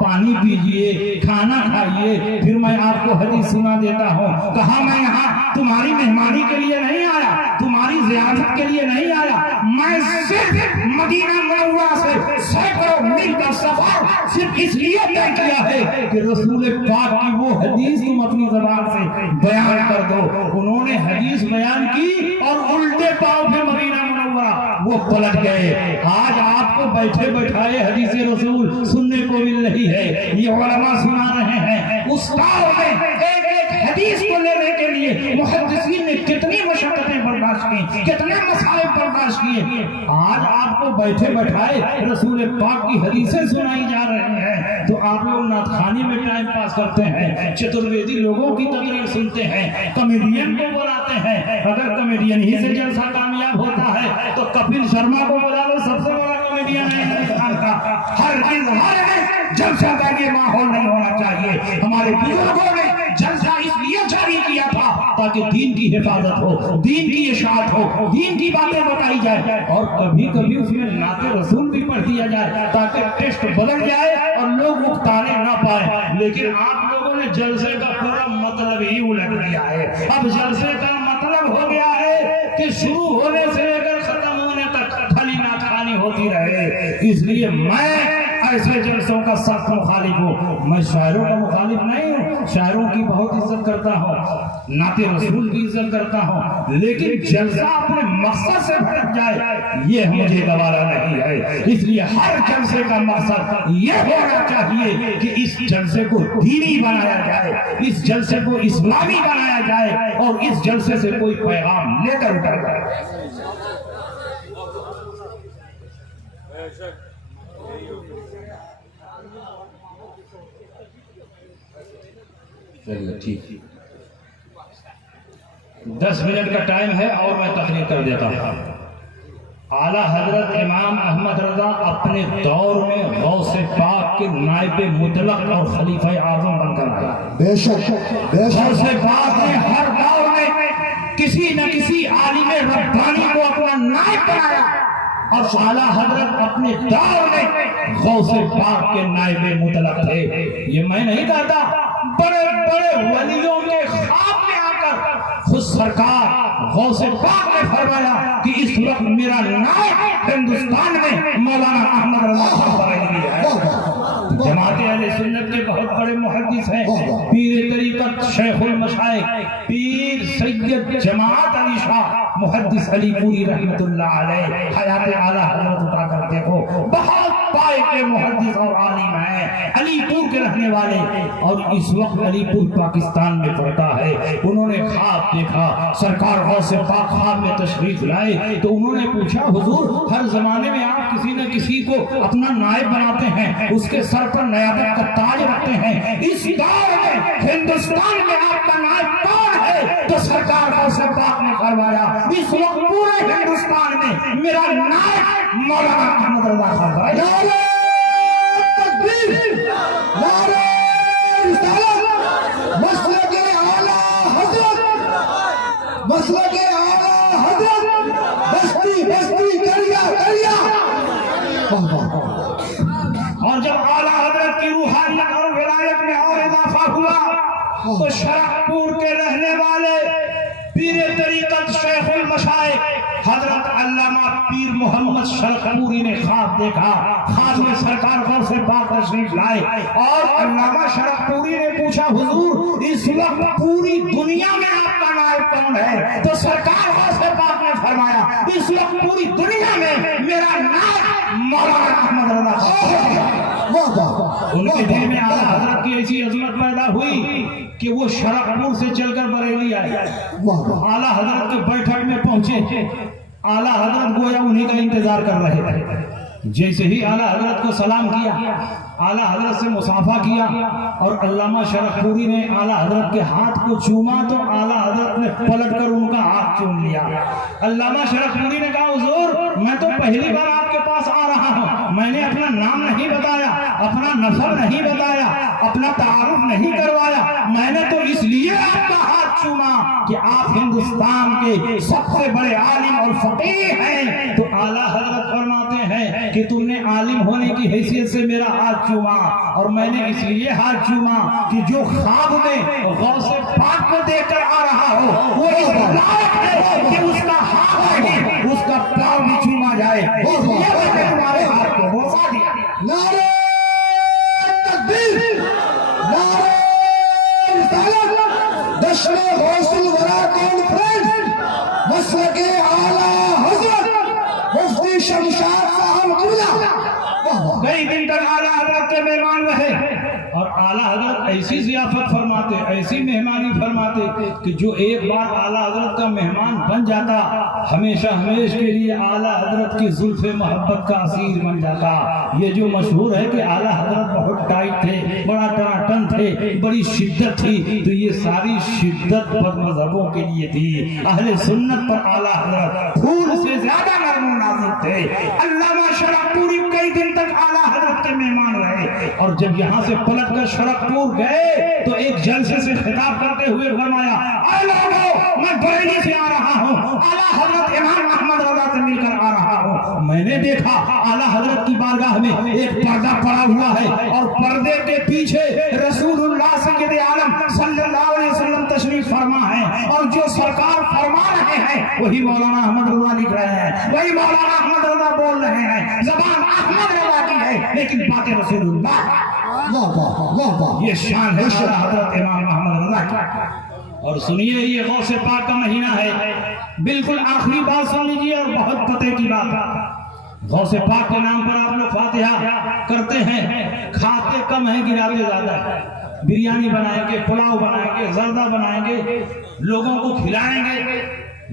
پانی پیجئے, کھانا کھائیے, پھر میں آپ کو حدیث سنا دیتا ہوں. کہا میں یہاں تمہاری مہمانی کے لیے نہیں آیا, تمہاری زیارت کے لیے نہیں آیا, میں صرف مدینہ منورہ سے سینکڑوں میل کا سفر صرف اس لیے طے کیا ہے کہ رسول پاک کی وہ حدیث تم اپنی زبان سے بیان کر دو. انہوں نے حدیث بیان کی اور الٹے پاؤں پہ مدینہ منورہ وہ پلٹ گئے. آج آپ کو بیٹھے بیٹھائے حدیث رسول سننے کو مل رہی ہے, یہ علماء سنا رہے ہیں. اس دور میں ایک حدیث کو لینے کے لیے محدثین نے کتنی مشقتیں برداشت کی, کتنے مسائل برداشت کیے. آج آپ کو بیٹھے بیٹھائے رسول پاک کی حدیثیں سنائی جا رہی ہیں تو آپ لوگ نعت خوانی میں ٹائم پاس کرتے ہیں, چترویدی لوگوں کی تقریر سنتے ہیں, کمیڈین کو بلاتے ہیں. اگر کمیڈین ہی سے جلسہ کامیاب ہوتا ہے تو کپل شرما کو بلا لو, سب سے بڑا کمیڈین دنیا میں ہندوستان کا ہر اظہار ہے جلسہ کا یہ ماحول نہیں ہونا چاہیے. ہمارے بزرگوں نے جلسہ اس لیے جاری کیا تھا تاکہ دین کی حفاظت ہو, دین کی اشاعت ہو, دین کی باتیں بتائی جائے, اور کبھی کبھی اس میں نعت رسول بھی پڑھ دیا جائے تاکہ ٹیسٹ بدل جائے اور لوگ اکتانے نہ پائے. لیکن آپ لوگوں نے جلسے کا پورا مطلب ہی الٹ دیا ہے. اب جلسے کا مطلب ہو گیا ہے کہ شروع ہونے سے لے کر ختم ہونے تک کھلی نہ کھانی ہوتی رہے. اس لیے میں ایسے جلسوں کا سخت مخالف ہوں. میں شاعروں کا مخالف نہیں ہوں, شاعروں کی بہت عزت کرتا ہوں, نعت رسول کی عزت کرتا ہوں, لیکن جلسہ اپنے مقصد سے بھٹک جائے یہ مجھے گوارا نہیں ہے. اس لیے ہر جلسے کا مقصد یہ ہونا چاہیے کہ اس جلسے کو دینی بنایا جائے, اس جلسے کو اسلامی بنایا جائے, اور اس جلسے سے کوئی پیغام لے کر اٹھا جائے. ٹھیک 10 منٹ کا ٹائم ہے اور میں تقریر کر دیتا ہوں. اعلیٰ حضرت امام احمد رضا اپنے دور میں غوث پاک کے نائب مطلق اور خلیفہ اعظم بن کر آیا. بے شک غوث پاک نے ہر دور میں کسی نہ کسی عالم ربانی کو اپنا نائب بنایا, اور اعلیٰ حضرت اپنے دور میں غوث پاک کے نائب مطلق تھے. یہ میں نہیں کہتا, بڑے بڑے ولیوں کے خواب میں آ کر خود سرکار غوث پاک نے فرمایا کہ اس وقت میرا نائب ہندوستان میں مولانا احمد رضا خان بریلوی ہے. جماعت اہل سنت کے بہت بڑے محدث ہیں, پیر طریقت شیخ المشائخ پیر سید جماعت علی شاہ محدث علی پوری رحمت اللہ علیہ, حیات اعلیٰ حضرت اٹھا کر دیکھو, بہت پائے کے محدث اور عالم ہیں, علی پور کے رہنے والے, اور اس وقت علی پور پاکستان میں پڑتا ہے. انہوں نے خواب دیکھا, سرکار غوث پاک خواب میں تشریف لائے تو انہوں نے پوچھا حضور ہر زمانے میں آپ کسی نہ کسی کو اپنا نائب بناتے ہیں, اس کے سر پر نیابت کا تاج رکھتے ہیں, اس دور میں ہندوستان میں آپ کا نائب کون ہے؟ تو سرکار غوث پاک نے فرمایا اس وقت پورے ہندوستان میں میرا نائب مولانا احمد رضا خان ہے. نعرہ تکبیر, نعرہ رسالت, مسلک اعلیٰ حضرت, مسلک اعلیٰ حضرت, بستی بستی کریا کریا. اور جب اعلیٰ حضرت کی روحانیت اور ولایت میں اور اضافہ ہوا تو شرقپور کے رہنے والے پیر طریقت شیخ المشائخ حضرت علامہ پیر محمد شرقپوری نے خواب دیکھا. خواب میں سرکار غوث پاک تشریف لائے اور علامہ شرقپوری نے پوچھا حضور اس وقت پوری دنیا میں آپ کا نائب کون ہے؟ تو سرکار غوث پاک نے فرمایا اس وقت پوری دنیا میں میرا نائب مولانا احمد رضا خان ہے. ان کے دل میں اعلیٰ حضرت کی ایسی عظمت پیدا ہوئی کہ وہ شرقپور سے چل کر بریلی آئے. اعلیٰ حضرت کے بیٹھک میں پہنچے, اعلیٰ حضرت گویا انہی کا انتظار کر رہے تھے. جیسے ہی اعلیٰ حضرت کو سلام کیا, اعلیٰ حضرت سے مصافحہ کیا, اور علامہ شرقپوری نے اعلیٰ حضرت کے ہاتھ کو چوما تو اعلیٰ حضرت نے پلٹ کر ان کا ہاتھ چوم لیا. علامہ شرقپوری نے کہا حضور میں تو پہلی بار آپ کے پاس آ رہا ہوں, میں نے اپنا نام نہیں بتایا, اپنا نسب نہیں بتایا, اپنا تعارف نہیں کروایا, میں نے تو اس لیے آپ کا ہاتھ چوما کہ آپ ہندوستان کے سب سے بڑے عالم اور فقیہ ہیں. تو اعلیٰ حضرت فرماتے ہیں کہ تم نے عالم ہونے کی حیثیت سے میرا ہاتھ چوما, اور میں نے اس لیے ہاتھ چوما کہ جو خواب میں غوث پاک کو دیکھ کر آ رہا ہو وہ اس لائق ہے کہ اس کا ہاتھ نہیں اس کا پاؤں بھی چوما جائے, اس لیے میں نے تمہارے ہاتھ کو بوسا دیا. نعرہ تکبیر, نعرہ رسالت, جشن غوث الورا کانفرنس, مسلک اعلیٰ حضرت مفتی شمشاد صاحب قبلہ. کئی دن تک اعلیٰ حضرت کے مہمان رہے, اور اعلیٰ حضرت ایسی ضیافت فرماتے, ایسی مہمانی فرماتے فرماتے کہ جو ایک بار اعلیٰ حضرت کا مہمان بن جاتا ہمیشہ ہمیش کے لیے اعلیٰ حضرت کی زلف محبت کا اسیر بن جاتا۔ یہ جو مشہور ہے کہ اعلیٰ حضرت بہت ٹائٹ تھے، بڑا ٹناٹن تھے، بڑی شدت تھی، تو یہ ساری شدت بد مذہبوں کے لیے تھی۔ اہل سنت پر اعلیٰ حضرت پھول سے زیادہ نرم و نازک تھے۔ علامہ شرقپوری کئی دن تک اعلیٰ حضرت کے مہمان رہے، اور جب یہاں سے پلٹ کر شرقپور گئے تو ایک جلسے سے خطاب کرتے ہوئے فرمایا، اے لوگو میں بریلی سے آ رہا ہوں، اعلیٰ حضرت امام احمد رضا سے مل کر آ رہا ہوں۔ میں نے دیکھا اعلیٰ حضرت کی بارگاہ میں ایک پردہ پڑا ہوا ہے، اور پردے کے پیچھے رسول اللہ سید عالم صلی اللہ علیہ وسلم تشریف فرما ہے، اور جو سرکار فرما رہے ہیں وہی مولانا احمد رضا لکھ رہے ہیں، وہی مولانا احمد رضا بول رہے ہیں۔ زبان احمد رضا کی ہے لیکن باتیں رسول اللہ۔ یہ شان ہے اعلیٰ حضرت امام احمد رضا کی۔ اور سنیے، یہ غوث پاک کا مہینہ ہے، بالکل آخری بات سن لیجیے اور بہت پتے کی بات ہے۔ غوث پاک کے نام پر آپ لوگ فاتحہ کرتے ہیں، کھاتے کم ہیں گراتے زیادہ ہیں۔ بریانی بنائیں گے، پلاؤ بنائیں گے، زردہ بنائیں گے، لوگوں کو کھلائیں گے،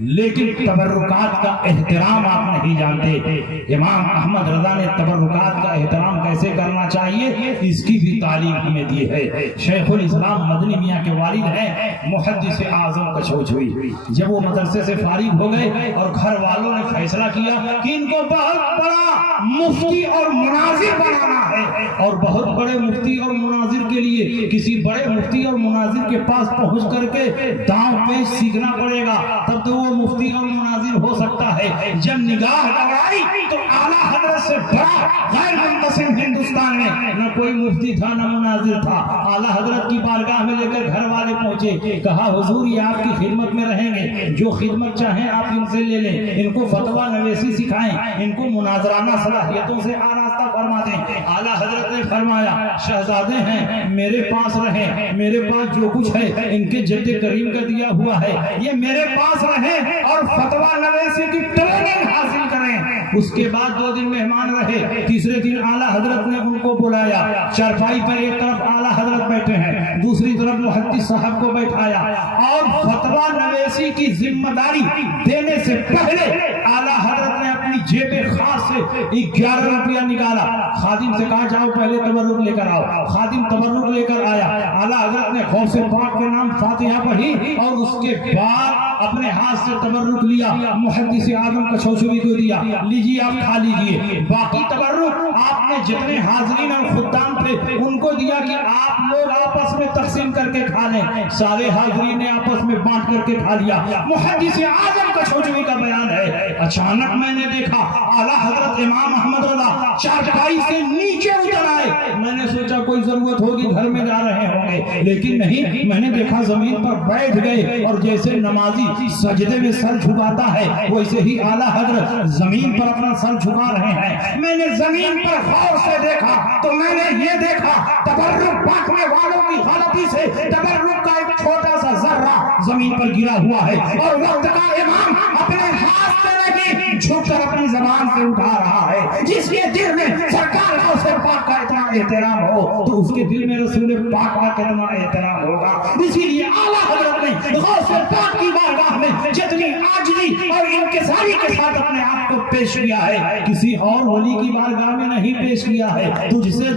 لیکن تبرکات کا احترام آپ نہیں جانتے۔ امام احمد رضا نے تبرکات کا احترام کیسے کرنا چاہیے اس کی بھی تعلیم ہمیں دی ہے۔ شیخ الاسلام مدنی میاں کے والد ہیں محدث اعظم کچھوچھوئی۔ جب وہ مدرسے سے فارغ ہو گئے اور گھر والوں نے فیصلہ کیا کہ ان کو بہت بڑا مفتی اور مناظر بنانا ہے، اور بہت بڑے مفتی اور مناظر کے لیے کسی بڑے مفتی اور مناظر کے پاس پہنچ کر کے داؤں پیش سیکھنا پڑے گا، تب تو وہ مفتی اور مناظر ہو سکتا ہے۔ جب نگاہ دوڑائی تو اعلیٰ حضرت سے بڑا غیر منقسم ہندوستان میں نہ کوئی مفتی تھا نہ مناظر تھا۔ اعلیٰ حضرت کی بارگاہ میں لے کر گھر والے پہنچے، کہا حضور یہ آپ کی خدمت میں رہیں گے، جو خدمت چاہیں آپ ان سے لے لیں، ان کو فتویٰ نویسی سکھائیں، ان کو مناظرانہ صلاحیتوں سے آراستہ فرما دیں۔ اعلیٰ حضرت نے فرمایا شہزادے ہیں، میرے پاس رہیں، میرے پاس جو کچھ ہے ان کے جد کریم کا دیا ہوا ہے، یہ میرے پاس رہیں اور فتویٰ نویسی کی ٹریننگ حاصل کریں۔ اس کے بعد 2 دن مہمان رہے، تیسرے دن اعلیٰ حضرت نے ان کو بلایا، چارپائی پر ایک طرف اعلیٰ حضرت بیٹھے ہیں، دوسری طرف محدث صاحب کو بیٹھایا، اور فتویٰ نویسی کی ذمہ داری دینے سے پہلے اعلیٰ حضرت نے اپنی جیب خاص سے 11 روپیہ نکالا، خادم سے کہا جاؤ پہلے تبرک لے کر آؤ۔ خادم تبرک لے کر آیا، اعلیٰ حضرت نے غوث پاک کے نام فاتحہ پڑھی، اور اس کے بعد اپنے ہاتھ سے تبرک لیا، محدث اعظم کچھوچھوئی کو دیا، لیجیے آپ کھا لیجیے۔ باقی تبرک آپ نے جتنے حاضرین اور خدام تھے ان کو دیا کہ آپ لوگ آپس میں تقسیم کر کے کھا لیں۔ سارے حاضرین نے آپس میں بانٹ کر کے کھا لیا۔ محدث اعظم کچھوچھوئی کا بیان ہے، اچانک میں نے دیکھا اعلیٰ حضرت امام احمد رضا چارپائی سے نیچے اتر آئے۔ میں نے سوچا کوئی ضرورت ہوگی گھر میں جا رہے ہوں گے، لیکن نہیں، میں نے دیکھا زمین پر بیٹھ گئے، اور جیسے نمازی سجدے میں سر جھکاتا ہے ویسے ہی اعلیٰ حضرت زمین پر اپنا سر جھکا رہے ہیں۔ میں نے زمین پر غور سے دیکھا تو میں نے یہ دیکھا تبرک باقنے والوں کی غلطی سے تبرک کا ایک چھوٹا سا ذرہ زمین پر گرا ہوا ہے، اور وقت کا امام اپنے ہاتھ سے نہیں جھک کر اپنی زبان سے اٹھا رہا ہے۔ جس کے دل میں سرکار غوث پاک کا اتنا احترام ہو تو اس کے دل میں رسول پاک کا کتنا احترام ہوگا۔ اسی لیے اعلیٰ حضرت نے غوث پاک کی بارگاہ میں جتنی عاجزی اور انکساری کے ساتھ اپنے آپ کو پیش کیا ہے کسی اور ولی کی بارگاہ میں نہیں پیش کیا ہے۔ تجھ سے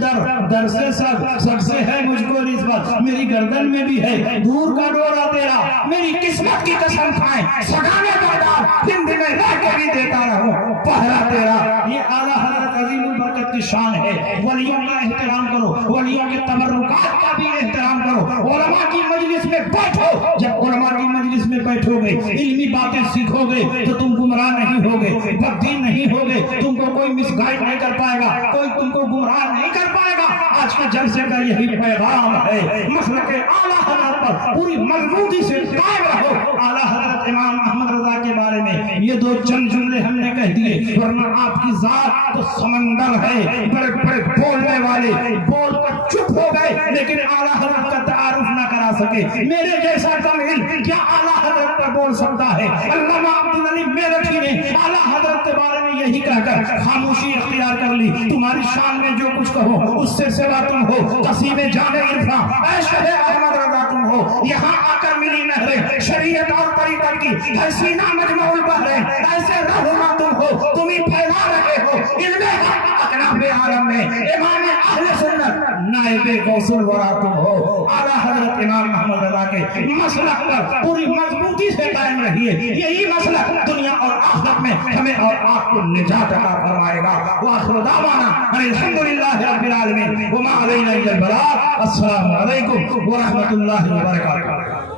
در سے سب سے ہے مجھ کو نسبت، میری گردن میں بھی ہے دور کا ڈورا تیرا، میری قسمت کی قسم کھائیں سگانے بردار زند میں رہ کے بھی دیتا رہوں پہرا تیرا۔ یہ اعلیٰ حضرت عظیم البرکت کی شان ہے۔ ولیوں کا احترام کرو، ولیوں کے تبرکات کا بھی احترام کرو۔ علماء کی مجلس میں بیٹھو، جب علماء کی مجلس میں بیٹھو گے علمی باتیں سیکھو گے تو تم گمراہ نہیں ہوگے، بددین نہیں ہوگے، تم کو کوئی مس گائیڈ نہیں کر پائے گا، کوئی تم کو گمراہ نہیں کر پائے گا۔ آج کا جلسے کا یہی پیغام ہے، مسلک اعلیٰ حضرت پر پوری مضبوطی سے قائم رہو۔ اعلیٰ حضرت امام احمد رضا کے بارے میں یہ 2 چند جملے ہم نے کہہ دیے، ورنہ آپ کی ذات تو سمندر ہے، بڑے بڑے بولنے والے بول کر چپ ہو گئے لیکن اعلیٰ حضرت کا تعارف نہ کرا سکے۔ میرے جیسا کم علم کیا اعلیٰ حضرت پر بول سکتا ہے؟ علامہ عبدالعلی میرٹھی نے اعلیٰ حضرت کے بارے میں یہی کہہ کر خاموشی اختیار کر لی، تمہاری شان میں جو کچھ کہو اس سے سوا تم ہو، قصیب جان عرفاں اے شہ احمد رضا تم ہو، یہاں آ کر ملی نہریں شریعت اور طریقت کی، ہے سینہ مجمع البحرین، ایسے رہنما تم ہو، تم ہی پھیلا رہے ہو علم حق اکناف عالم میں، امام اہل سنت نائب غوث الورا تم ہو، اعلیٰ حضرت امام محمد رضا کے مسلک پر پوری مضبوطی سے قائم رہیے، یہی مسلک دنیا اور آخرت میں ہمیں اور آپ کو نجات عطا فرمائے گا۔ وآخر دعوانا الحمدللہ رب العالمین وما علینا الا البلاغ۔ السلام علیکم ورحمۃ اللہ وبرکاتہ۔